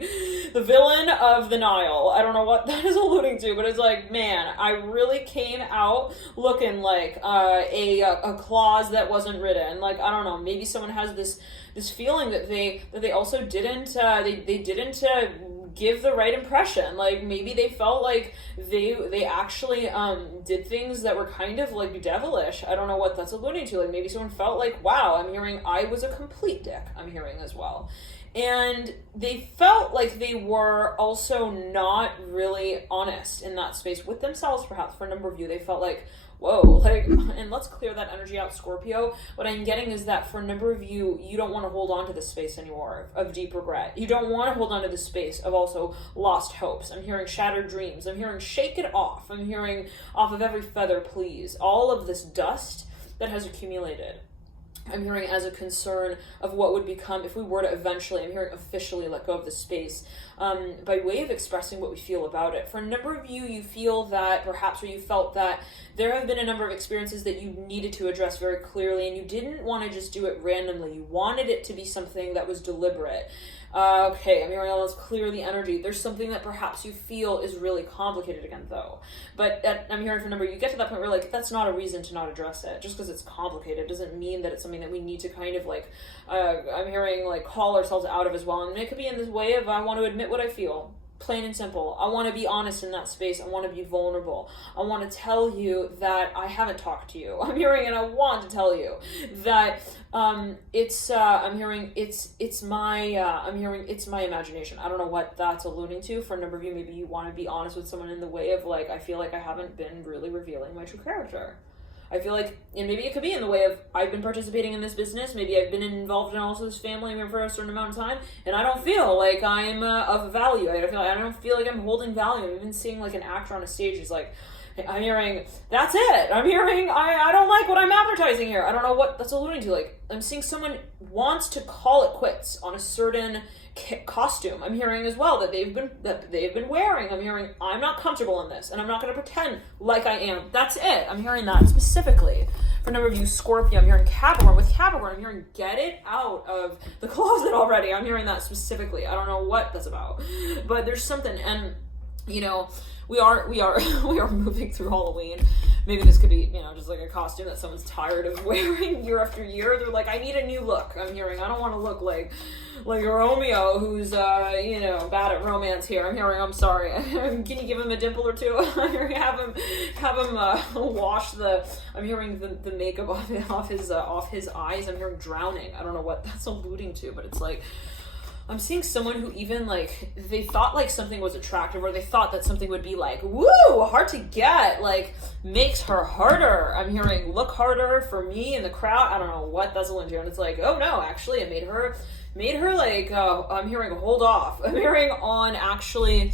the villain of the Nile. I don't know what that is alluding to, but it's like, man, I really came out looking like a clause that wasn't written. Like, I don't know, maybe someone has this feeling that they also didn't they didn't give the right impression. Like, maybe they felt like they actually did things that were kind of like devilish. I don't know what that's alluding to. Like, maybe someone felt like, wow, I'm hearing I was a complete dick. I'm hearing as well. And they felt like they were also not really honest in that space with themselves, perhaps. For a number of you, they felt like, whoa, like, and let's clear that energy out, Scorpio. What I'm getting is that for a number of you, you don't want to hold on to this space anymore of deep regret. You don't want to hold on to this space of also lost hopes. I'm hearing shattered dreams. I'm hearing shake it off. I'm hearing off of every feather, please. All of this dust that has accumulated. I'm hearing as a concern of what would become if we were to eventually, I'm hearing officially let go of the space, by way of expressing what we feel about it. For a number of you, you feel that perhaps, or you felt that there have been a number of experiences that you needed to address very clearly, and you didn't want to just do it randomly. You wanted it to be something that was deliberate. Okay, I'm hearing all this clear the energy. There's something that perhaps you feel is really complicated again, though. But I'm hearing from a number, you get to that point where, like, that's not a reason to not address it. Just because it's complicated doesn't mean that it's something that we need to kind of, like, I'm hearing, like, call ourselves out of as well. And it could be in this way of, I want to admit what I feel. Plain and simple. I want to be honest in that space. I want to be vulnerable. I want to tell you that I haven't talked to you. I'm hearing, and I want to tell you that I'm hearing it's my imagination. I don't know what that's alluding to. For a number of you, maybe you want to be honest with someone in the way of, like, I feel like I haven't been really revealing my true character. I feel like, and maybe it could be in the way of, I've been participating in this business, maybe I've been involved in also this family for a certain amount of time, and I don't feel like I'm of value. I don't feel like I'm holding value. I'm even seeing, like, an actor on a stage who's like, I'm hearing, that's it. I'm hearing, I don't like what I'm advertising here. I don't know what that's alluding to. Like, I'm seeing someone wants to call it quits on a certain costume. I'm hearing as well that they've been wearing. I'm hearing, I'm not comfortable in this, and I'm not going to pretend like I am. That's it. I'm hearing that specifically. For a number of you, Scorpio, I'm hearing Capricorn. With Capricorn, I'm hearing get it out of the closet already. I'm hearing that specifically. I don't know what that's about, but there's something, and you know, we are moving through Halloween. Maybe this could be, you know, just like a costume that someone's tired of wearing year after year. They're like, I need a new look. I'm hearing, I don't want to look like a Romeo who's, bad at romance here. I'm hearing, I'm sorry. Can you give him a dimple or two? I'm hearing, have him wash I'm hearing the makeup off his eyes. I'm hearing drowning. I don't know what that's alluding to, but it's like, I'm seeing someone who even like, they thought like something was attractive, or they thought that something would be like, woo, hard to get, like makes her harder. I'm hearing look harder for me in the crowd. I don't know what that's alluding to. And it's like, oh no, actually it made her like, I'm hearing hold off. I'm hearing on actually,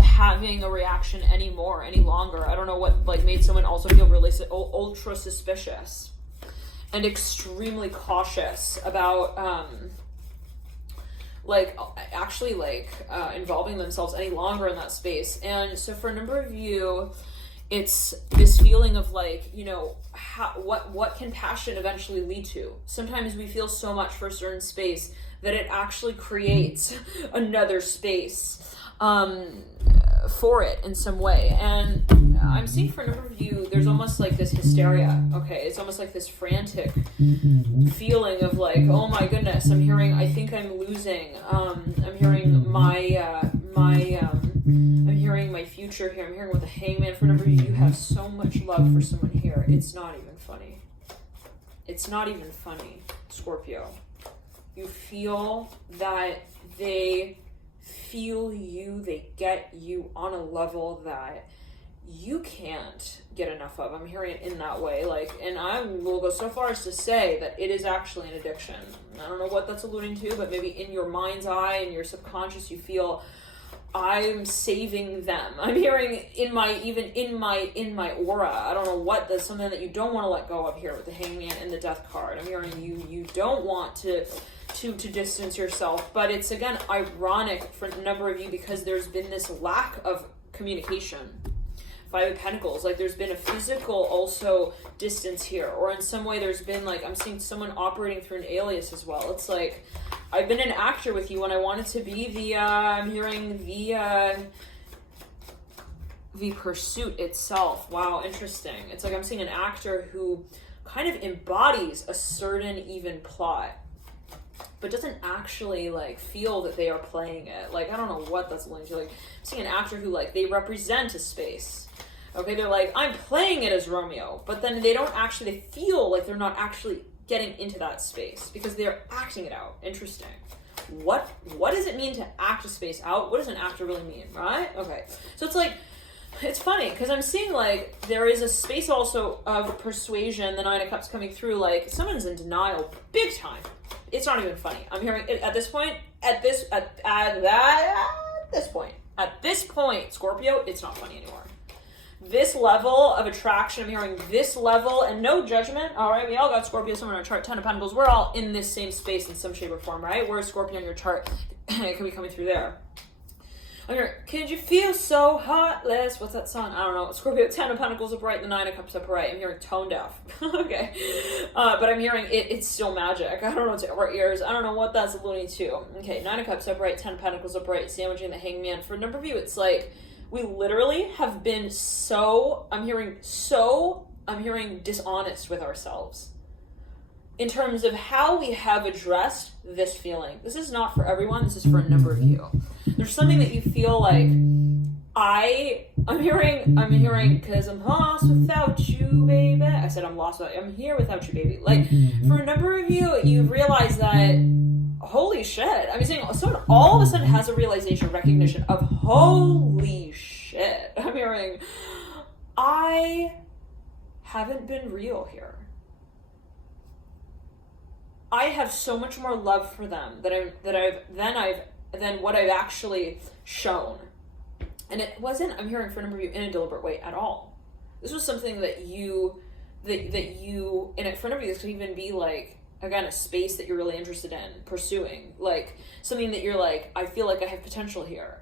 having a reaction any longer. I don't know what like made someone also feel really ultra suspicious and extremely cautious about, involving themselves any longer in that space. And so for a number of you, it's this feeling of like, you know, what can passion eventually lead to? Sometimes we feel so much for a certain space that it actually creates another space for it in some way. And I'm seeing for a number of you, there's almost like this hysteria. Okay, it's almost like this frantic feeling of like, oh my goodness, I'm hearing, I think I'm losing. I'm hearing I'm hearing my future here. I'm hearing with the Hangman. For a number of you, you have so much love for someone here. It's not even funny. It's not even funny, Scorpio. You feel that they feel you, they get you on a level that you can't get enough of. I'm hearing it in that way. Like, and I will go so far as to say that it is actually an addiction. I don't know what that's alluding to, but maybe in your mind's eye, in your subconscious, you feel, I'm saving them. I'm hearing in my aura. I don't know what, that's something that you don't want to let go of here with the Hangman and the Death card. I'm hearing you don't want to distance yourself, but it's again ironic for a number of you because there's been this lack of communication. Five of Pentacles, like there's been a physical also distance here, or in some way there's been like, I'm seeing someone operating through an alias as well. It's like, I've been an actor with you when I wanted to be the, I'm hearing the pursuit itself. Wow, interesting. It's like I'm seeing an actor who kind of embodies a certain even plot, but doesn't actually like feel that they are playing it. Like, I don't know what that's linked to. Like, I'm seeing an actor who like, they represent a space. Okay, they're like, I'm playing it as Romeo, but then they don't actually, they feel like they're not actually getting into that space because they're acting it out. Interesting. What does it mean to act a space out? What does an actor really mean, right? Okay, so it's like, it's funny because I'm seeing like there is a space also of persuasion, the Nine of Cups coming through, like someone's in denial big time. It's not even funny. I'm hearing it at this point, at this point, Scorpio, it's not funny anymore. This level of attraction, I'm hearing this level, and no judgment, all right? We all got Scorpio somewhere in our chart, 10 of Pentacles. We're all in this same space in some shape or form, right? Where's Scorpio on your chart? It could be coming through there. I'm hearing, could you feel so heartless? What's that song? I don't know. Scorpio, 10 of Pentacles upright, the 9 of Cups upright. I'm hearing tone deaf. Okay. But I'm hearing it's still magic. I don't know, it's our ears. I don't know what that's alluding to. Okay, 9 of Cups upright, 10 of Pentacles upright, sandwiching the Hangman. For a number of you, it's like, we literally have been I'm hearing dishonest with ourselves in terms of how we have addressed this feeling. This is not for everyone. This is for a number of you. There's something that you feel like, I'm hearing, because I'm lost without you, baby. I said I'm here without you, baby. Like, for a number of you, you realize that, holy shit. I'm saying someone all of a sudden has a realization, recognition of, holy shit. I'm hearing, I haven't been real here. I have so much more love for them than what I've actually shown. And it wasn't, I'm hearing for a number of you, in a deliberate way at all. This was something that you, and for a number of you, this could even be like, again, a space that you're really interested in pursuing, like something that you're like, I feel like I have potential here,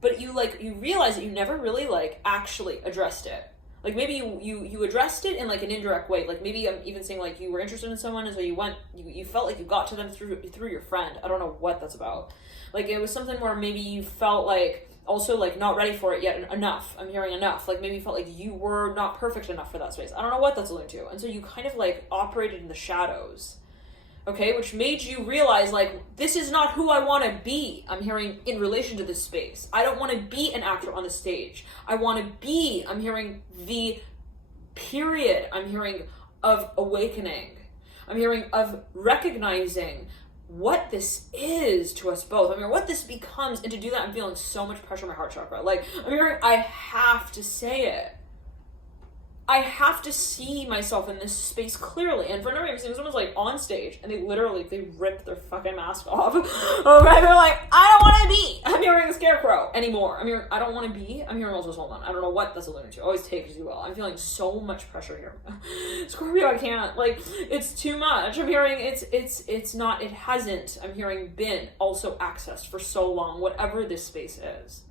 but you realize that you never really like actually addressed it. Like maybe you addressed it in like an indirect way. Like maybe I'm even saying like you were interested in someone, and so you felt like you got to them through your friend. I don't know what that's about. Like it was something where maybe you felt like also like not ready for it yet enough. I'm hearing enough. Like maybe you felt like you were not perfect enough for that space. I don't know what that's alluding to. And so you kind of like operated in the shadows. Okay, which made you realize, like, this is not who I want to be. I'm hearing in relation to this space. I don't want to be an actor on the stage. I want to be, I'm hearing the period. I'm hearing of awakening. I'm hearing of recognizing what this is to us both. I'm hearing what this becomes, and to do that, I'm feeling so much pressure in my heart chakra. Like, I'm hearing I have to say it. I have to see myself in this space clearly. And for no reason, someone's like on stage and they rip their fucking mask off. Okay, they're like, I don't want to be. I'm hearing a scarecrow anymore. I'm hearing, I don't want to be. I'm hearing also hold on. I don't know what that's alluding to. Always take as you will. I'm feeling so much pressure here. Scorpio, I can't. Like, it's too much. I'm hearing it's not, it hasn't. I'm hearing been also accessed for so long, whatever this space is.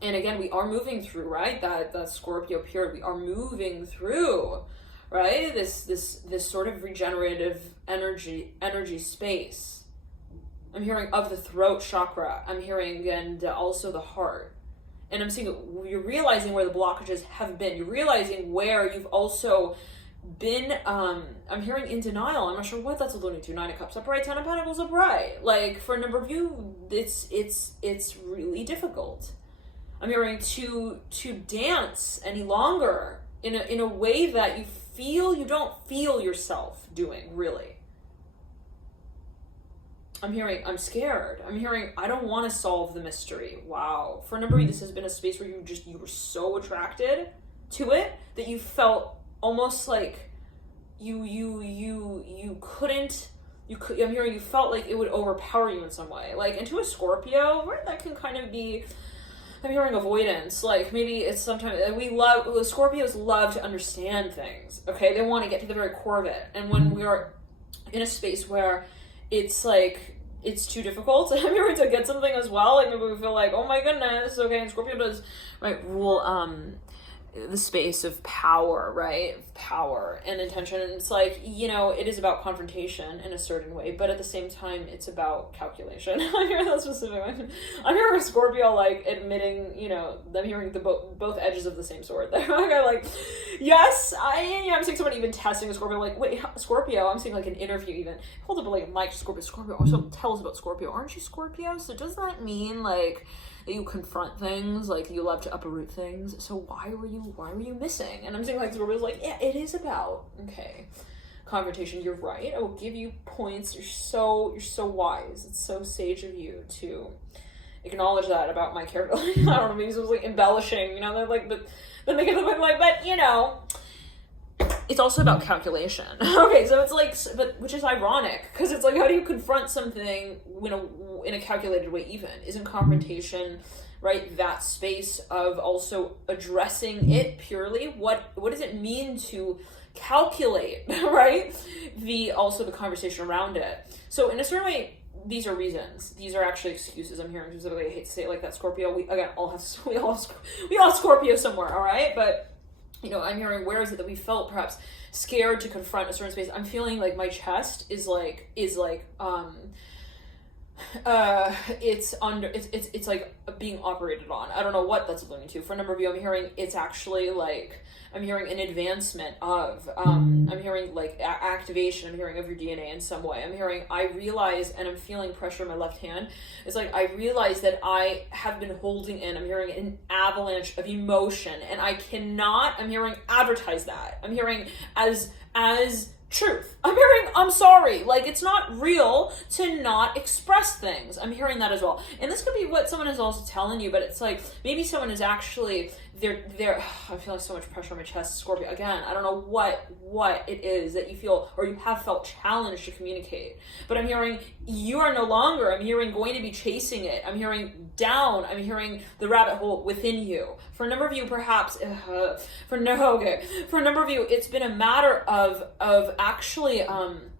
And again, we are moving through, right? That Scorpio period. We are moving through, right? This sort of regenerative energy space. I'm hearing of the throat chakra. I'm hearing, and also the heart. And I'm seeing, you're realizing where the blockages have been. You're realizing where you've also been, I'm hearing in denial. I'm not sure what that's alluding to. 9 of Cups upright, 10 of Pentacles upright. Like, for a number of you, it's really difficult. I'm hearing to dance any longer in a way that you don't feel yourself doing, really. I'm hearing, I'm scared. I'm hearing, I don't want to solve the mystery. Wow. For a number of you, this has been a space where you were so attracted to it that you felt almost like you couldn't, I'm hearing you felt like it would overpower you in some way. Like, and to a Scorpio, where that can kind of be, I'm hearing avoidance. Like, maybe it's sometimes Scorpios love to understand things. Okay, they want to get to the very core of it. And when we are in a space where it's like it's too difficult, I'm hearing to get something as well. Like, maybe we feel like, oh my goodness, okay. And Scorpio does rule the space of power, right? Power and intention. And it's like, it is about confrontation in a certain way, but at the same time, it's about calculation. I hear that specific one. I'm hearing Scorpio, like, admitting, them hearing both edges of the same sword there. Okay, like, yes, I'm seeing someone even testing a Scorpio, like, wait, Scorpio, I'm seeing, like, an interview even. Hold up, like, Mike, Scorpio, also tell us about Scorpio. Aren't you Scorpio? So does that mean, like, that you confront things, like you love to uproot things? So why were you missing? And I'm saying, like, Scorpio's like, yeah, it is about, okay, confrontation. You're right. I will give you points. You're so wise. It's so sage of you to acknowledge that about my character. I don't know, maybe it was like embellishing, like, but make it look like, but it's also about calculation. Okay, so it's like, but which is ironic, because it's like, how do you confront something in a calculated way? Even isn't confrontation, right, that space of also addressing it purely? What does it mean to calculate, right? The conversation around it. So in a certain way, these are reasons. These are actually excuses. I'm hearing specifically. I hate to say it like that. Scorpio. We all have Scorpio somewhere. All right, but. I'm hearing, where is it that we felt perhaps scared to confront a certain space? I'm feeling like my chest is like it's like being operated on. I don't know what that's alluding to. For a number of you, I'm hearing it's actually like, I'm hearing an advancement of, I'm hearing like activation, I'm hearing of your DNA in some way. I'm hearing, I realize, and I'm feeling pressure in my left hand. It's like, I realize that I have been holding in, I'm hearing an avalanche of emotion, and I cannot, I'm hearing advertise that. I'm hearing as truth. I'm hearing, I'm sorry. Like, it's not real to not express things. I'm hearing that as well. And this could be what someone is also telling you, but it's like, maybe someone is actually, they're I'm feeling so much pressure on my chest, Scorpio. Again, I don't know what it is that you feel, or you have felt challenged to communicate. But I'm hearing, you are no longer, I'm hearing, going to be chasing it. I'm hearing down, I'm hearing the rabbit hole within you. For a number of you, perhaps, for a number of you, it's been a matter of actually, and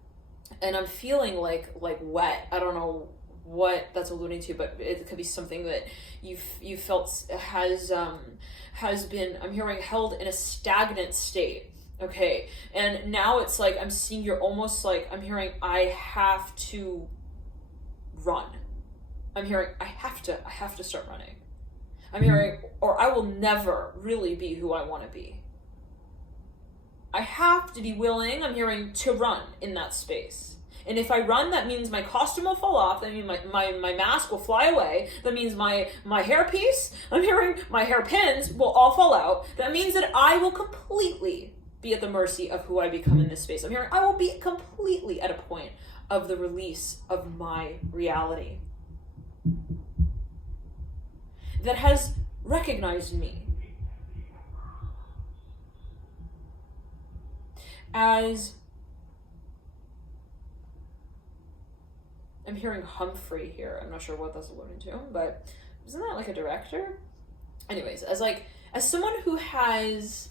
I'm feeling like wet. I don't know what that's alluding to, but it could be something that you felt has been, I'm hearing, held in a stagnant state. Okay, and now it's like, I'm seeing you're almost like, I'm hearing, I have to run. I'm hearing, I have to start running. I'm hearing, or I will never really be who I want to be. I have to be willing, I'm hearing, to run in that space. And if I run, that means my costume will fall off. That means my mask will fly away. That means my hairpiece, I'm hearing, my hairpins will all fall out. That means that I will completely be at the mercy of who I become in this space. I'm hearing I will be completely at a point of the release of my reality that has recognized me as, I'm hearing Humphrey here. I'm not sure what that's alluding to, but isn't that like a director? Anyways, as someone who has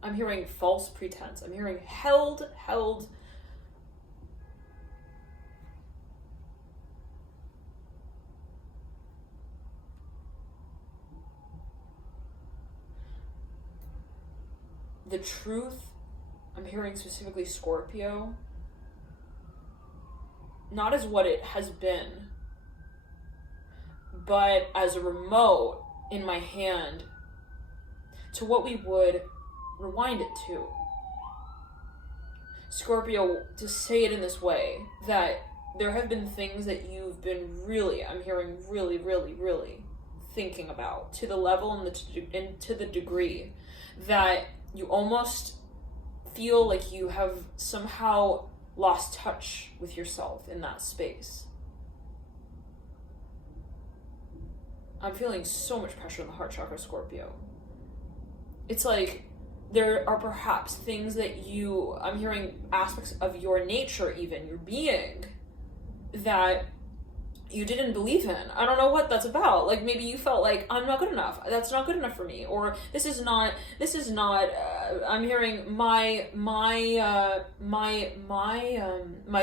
I'm hearing false pretense. I'm hearing held. The truth, I'm hearing specifically Scorpio, not as what it has been, but as a remote in my hand to what we would rewind it to. Scorpio, to say it in this way, that there have been things that you've been really, I'm hearing really thinking about, to the level and to the degree that you almost feel like you have somehow lost touch with yourself in that space. I'm feeling so much pressure in the heart chakra, Scorpio. It's like there are perhaps things that I'm hearing aspects of your nature, even your being, that you didn't believe in. I don't know what that's about. Like maybe you felt like, I'm not good enough. That's not good enough for me. Or this is not, I'm hearing my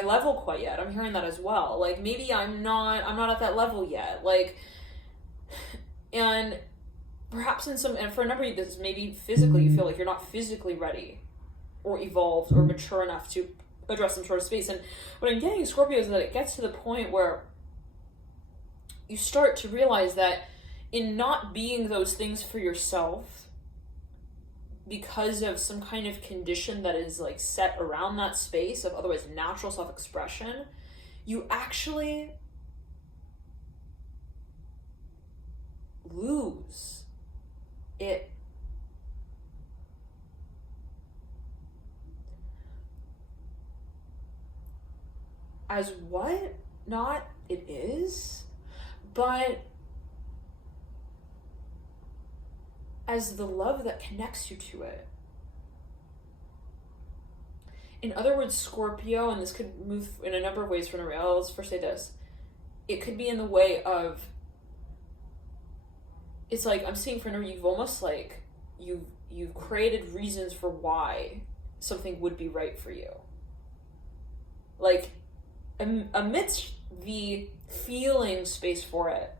level quite yet. I'm hearing that as well. Like maybe I'm not at that level yet. Like, and perhaps and for a number of this, maybe physically you feel like you're not physically ready or evolved or mature enough to address some sort of space. And what I'm getting, Scorpio, is that it gets to the point where you start to realize that in not being those things for yourself because of some kind of condition that is like set around that space of otherwise natural self-expression, you actually lose it. As what? Not it is, but as the love that connects you to it. In other words, Scorpio, and this could move in a number of ways for Narelle, let's first say this. It could be in the way of, it's like, I'm seeing for Narelle, you've almost like, you've created reasons for why something would be right for you. Like, amidst the feeling space for it,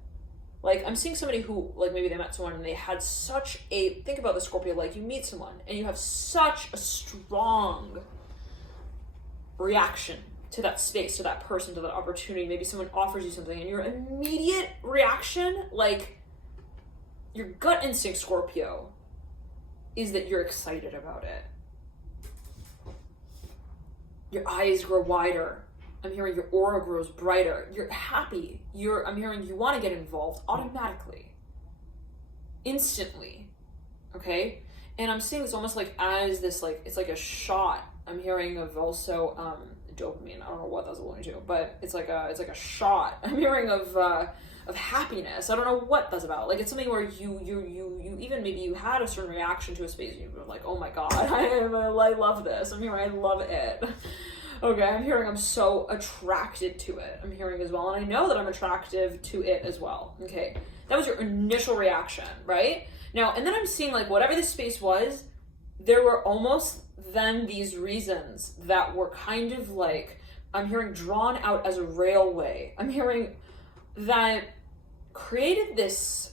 like I'm seeing somebody who, like maybe they met someone and they had such a, think about the Scorpio, like you meet someone and you have such a strong reaction to that space, to that person, to that opportunity. Maybe someone offers you something and your immediate reaction, like your gut instinct, Scorpio, is that you're excited about it. Your eyes grow wider. I'm hearing your aura grows brighter. You're happy. I'm hearing you want to get involved automatically. Instantly. Okay? And I'm seeing this almost like as this, like, it's like a shot. I'm hearing of also dopamine. I don't know what that's alluding to, but it's like a shot. I'm hearing of happiness. I don't know what that's about. Like it's something where you even maybe you had a certain reaction to a space and you were like, oh my God, I love this. I'm hearing I love it. Okay, I'm hearing I'm so attracted to it. I'm hearing as well, and I know that I'm attractive to it as well. Okay, that was your initial reaction, right? Now, and then I'm seeing like whatever this space was, there were almost then these reasons that were kind of like, I'm hearing drawn out as a railway. I'm hearing that created this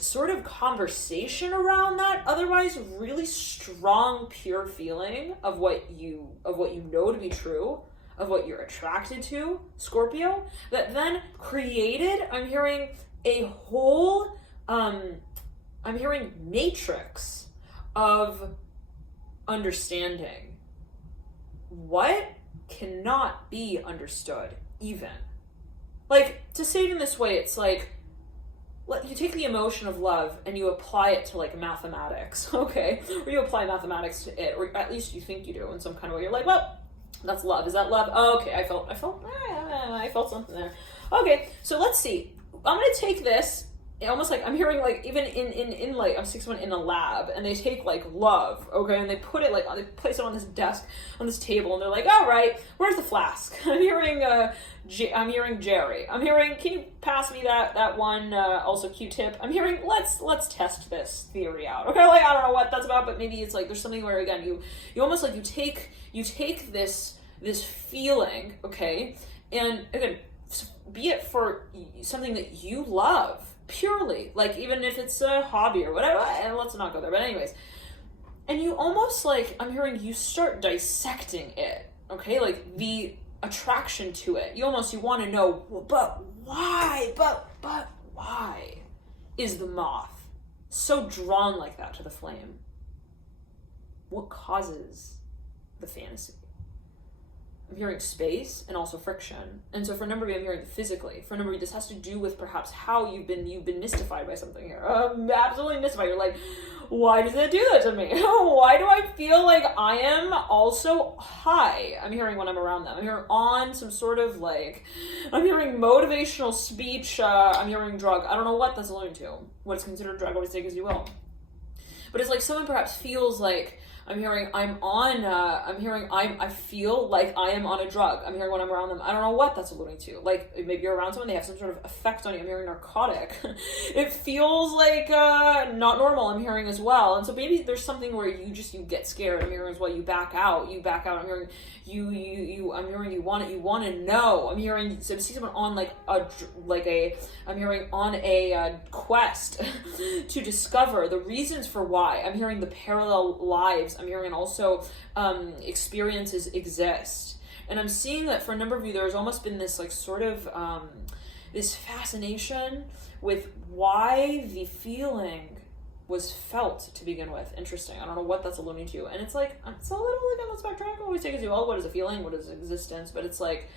sort of conversation around that otherwise really strong, pure feeling of what you know to be true, of what you're attracted to, Scorpio, that then created, I'm hearing a whole, I'm hearing matrix of understanding what cannot be understood, even. Like, to say it in this way, it's like, you take the emotion of love and you apply it to like mathematics, okay? Or you apply mathematics to it, or at least you think you do in some kind of way. You're like, well, that's love. Is that love? Oh, okay, I felt something there. Okay, so let's see. I'm gonna take this. Almost like I'm hearing like even in like I'm seeing someone in a lab and they take like love, okay, and they put it like they place it on this desk, on this table, and they're like, all right, where's the flask? I'm hearing Jerry. I'm hearing, can you pass me that one? Also Q-tip. I'm hearing, let's test this theory out. Okay, like I don't know what that's about, but maybe it's like there's something where again you almost like you take this feeling, okay, and again, be it for something that you love. Purely, like even if it's a hobby or whatever, and let's not go there, but anyways, and you almost like, I'm hearing you start dissecting it, okay, like the attraction to it, you want to know, but why is the moth so drawn like that to the flame? What causes the fantasy? I'm hearing space and also friction. And so for a number of you, I'm hearing physically. For a number of you, this has to do with perhaps how you've been mystified by something here. Absolutely mystified. You're like, why does it do that to me? Why do I feel like I am also high? I'm hearing when I'm around them. I'm hearing on some sort of like, I'm hearing motivational speech. I'm hearing drug. I don't know what that's alluding to. What's considered drug, always take as you will. But it's like someone perhaps feels like, I feel like I am on a drug. I'm hearing when I'm around them. I don't know what that's alluding to. Like, maybe you're around someone, they have some sort of effect on you. I'm hearing narcotic. It feels like not normal, I'm hearing as well. And so maybe there's something where you get scared. I'm hearing as well, you back out. I'm hearing I'm hearing you want to know. I'm hearing, so I see someone on I'm hearing on a quest to discover the reasons for why. I'm hearing the parallel lives. I'm hearing also experiences exist. And I'm seeing that for a number of you, there's almost been this like sort of this fascination with why the feeling was felt to begin with. Interesting. I don't know what that's alluding to. And it's like, it's a little like on the spectrum. I always take as well, what is a feeling? What is existence? But it's like,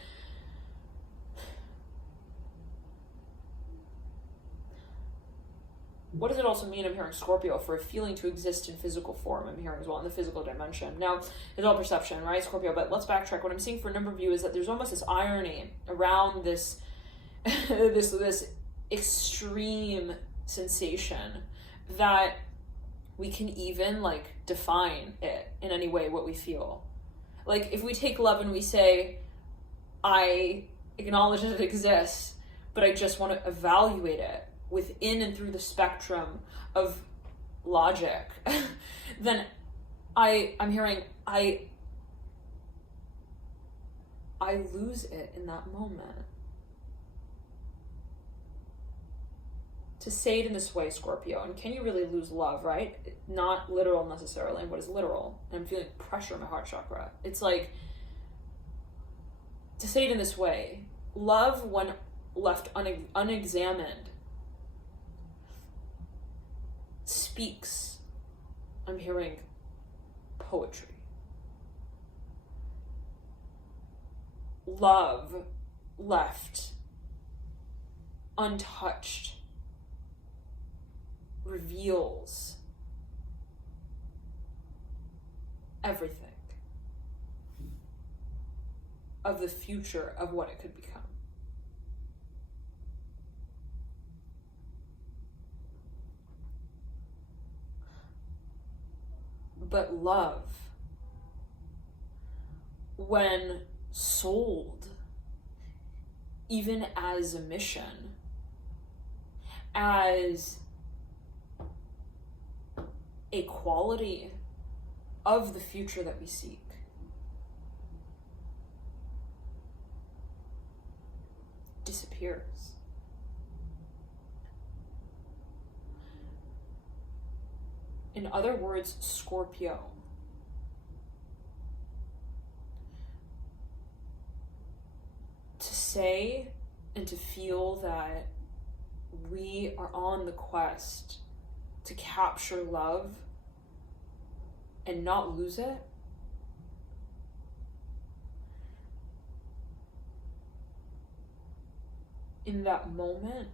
what does it also mean, I'm hearing Scorpio, for a feeling to exist in physical form? I'm hearing as well in the physical dimension. Now, it's all perception, right, Scorpio? But let's backtrack. What I'm seeing for a number of you is that there's almost this irony around this this extreme sensation that we can even like define it in any way what we feel. Like if we take love and we say, I acknowledge that it exists, but I just want to evaluate it within and through the spectrum of logic, then I'm hearing I lose it in that moment. To say it in this way, Scorpio, and can you really lose love, right? Not literal necessarily, and what is literal? And I'm feeling pressure in my heart chakra. It's like, to say it in this way, love when left unexamined speaks, I'm hearing poetry. Love left untouched reveals everything of the future of what it could become. But love, when sold, even as a mission, as a quality of the future that we seek, disappears. In other words, Scorpio, to say and to feel that we are on the quest to capture love and not lose it in that moment,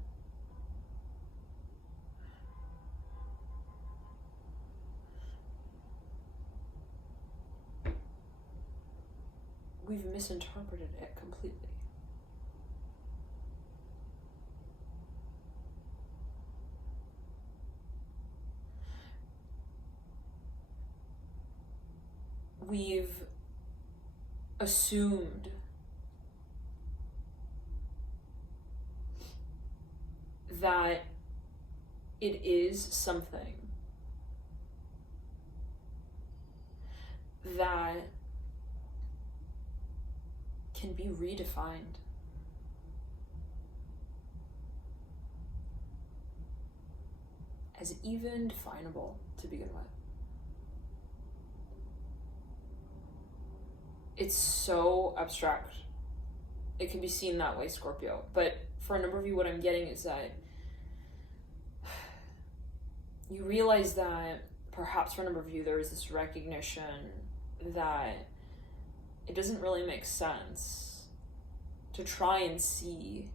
we've misinterpreted it completely. We've assumed that it is something that can be redefined. As even definable to begin with. It's so abstract. It can be seen that way, Scorpio. But for a number of you, what I'm getting is that you realize that perhaps for a number of you, there is this recognition that it doesn't really make sense to try and see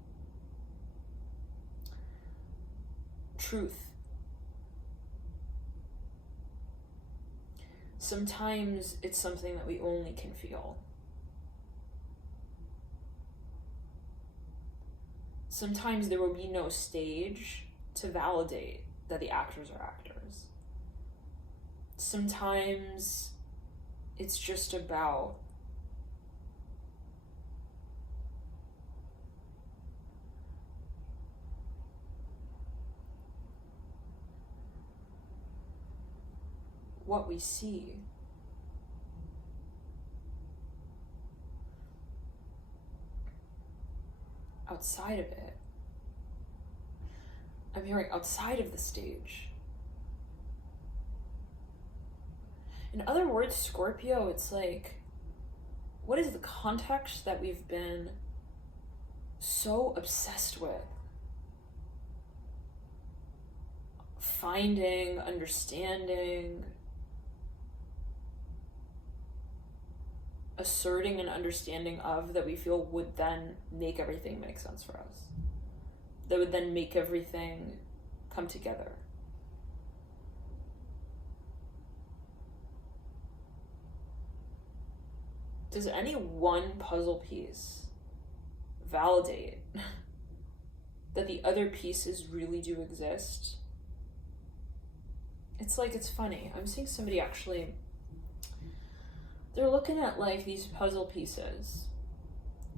truth. Sometimes it's something that we only can feel. Sometimes there will be no stage to validate that the actors are actors. Sometimes it's just about what we see. Outside of it. I'm hearing outside of the stage. In other words, Scorpio, it's like, what is the context that we've been so obsessed with? Finding, understanding, asserting an understanding of that we feel would then make everything make sense for us. That would then make everything come together. Does any one puzzle piece validate that the other pieces really do exist? It's like, it's funny. I'm seeing somebody actually, they're looking at like these puzzle pieces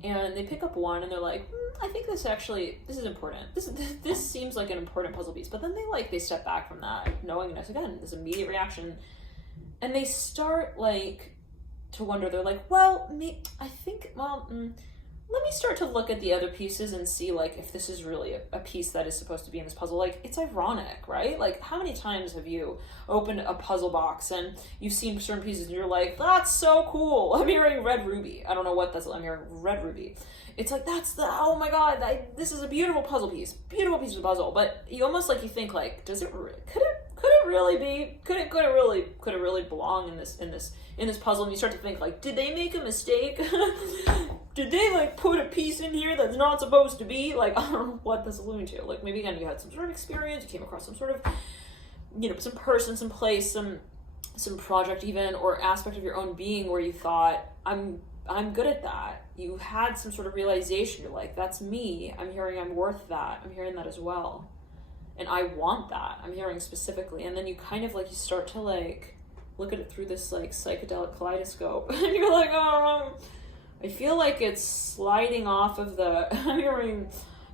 and they pick up one and they're like, I think this is important. This seems like an important puzzle piece. But then they step back from that knowingness, again, this immediate reaction, and they start like to wonder. They're like, well, let me start to look at the other pieces and see like if this is really a piece that is supposed to be in this puzzle. Like, it's ironic, right? Like, how many times have you opened a puzzle box and you've seen certain pieces and you're like, that's so cool. I'm hearing red ruby. I don't know what that's, I'm hearing red ruby. It's like, oh my God, this is a beautiful puzzle piece. Beautiful piece of the puzzle. But you almost like, you think like, could it really belong in this puzzle? And you start to think like, did they make a mistake? Did they like put a piece in here that's not supposed to be? Like, I don't know what this is alluding to. Like, maybe again, you had some sort of experience, you came across some sort of, some person, some place, some project even, or aspect of your own being where you thought, I'm good at that. You had some sort of realization. You're like, that's me. I'm hearing I'm worth that. I'm hearing that as well. And I want that. I'm hearing specifically. And then you kind of like, you start to like, look at it through this like psychedelic kaleidoscope. And you're like, oh, I feel like it's sliding off of the, I'm hearing,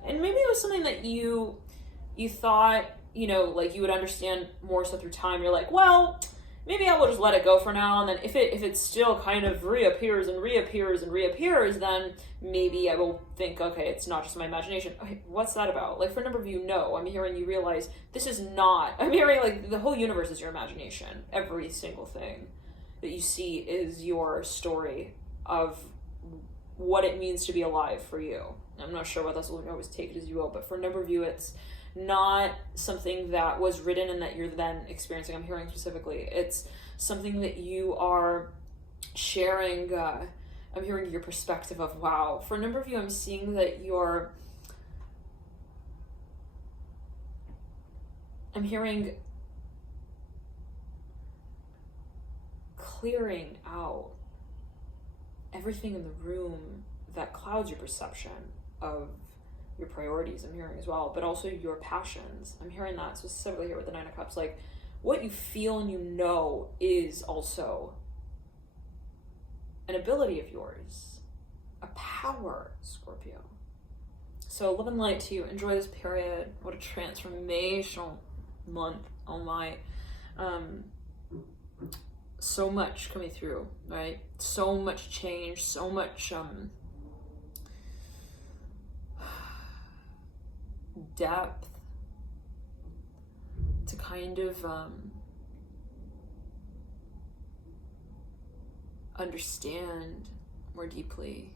and maybe it was something that you thought, like you would understand more so through time. You're like, well, maybe I will just let it go for now. And then if it still kind of reappears, then maybe I will think, okay, it's not just my imagination. Okay, what's that about? Like, for a number of you, no. I'm hearing you realize this is not, I'm hearing like the whole universe is your imagination. Every single thing that you see is your story of what it means to be alive for you. I'm not sure what that's, always take it as you will, but for a number of you, it's not something that was written and that you're then experiencing. I'm hearing specifically, it's something that you are sharing. I'm hearing your perspective of, wow. For a number of you, I'm seeing that you're I'm hearing clearing out everything in the room that clouds your perception of your priorities. I'm hearing as well, but also your passions. I'm hearing that specifically here with the Nine of Cups. Like, what you feel and you know is also an ability of yours, a power, Scorpio. So love and light to you. Enjoy this period. What a transformational month. Oh my. So much coming through, right? So much change, so much depth to kind of understand more deeply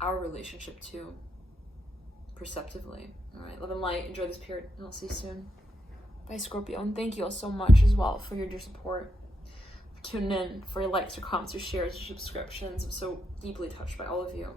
our relationship too, perceptively. All right, love and light. Enjoy this period, and I'll see you soon. Bye, Scorpio, and thank you all so much as well for your support, for tuning in, for your likes, your comments, your shares, your subscriptions. I'm so deeply touched by all of you.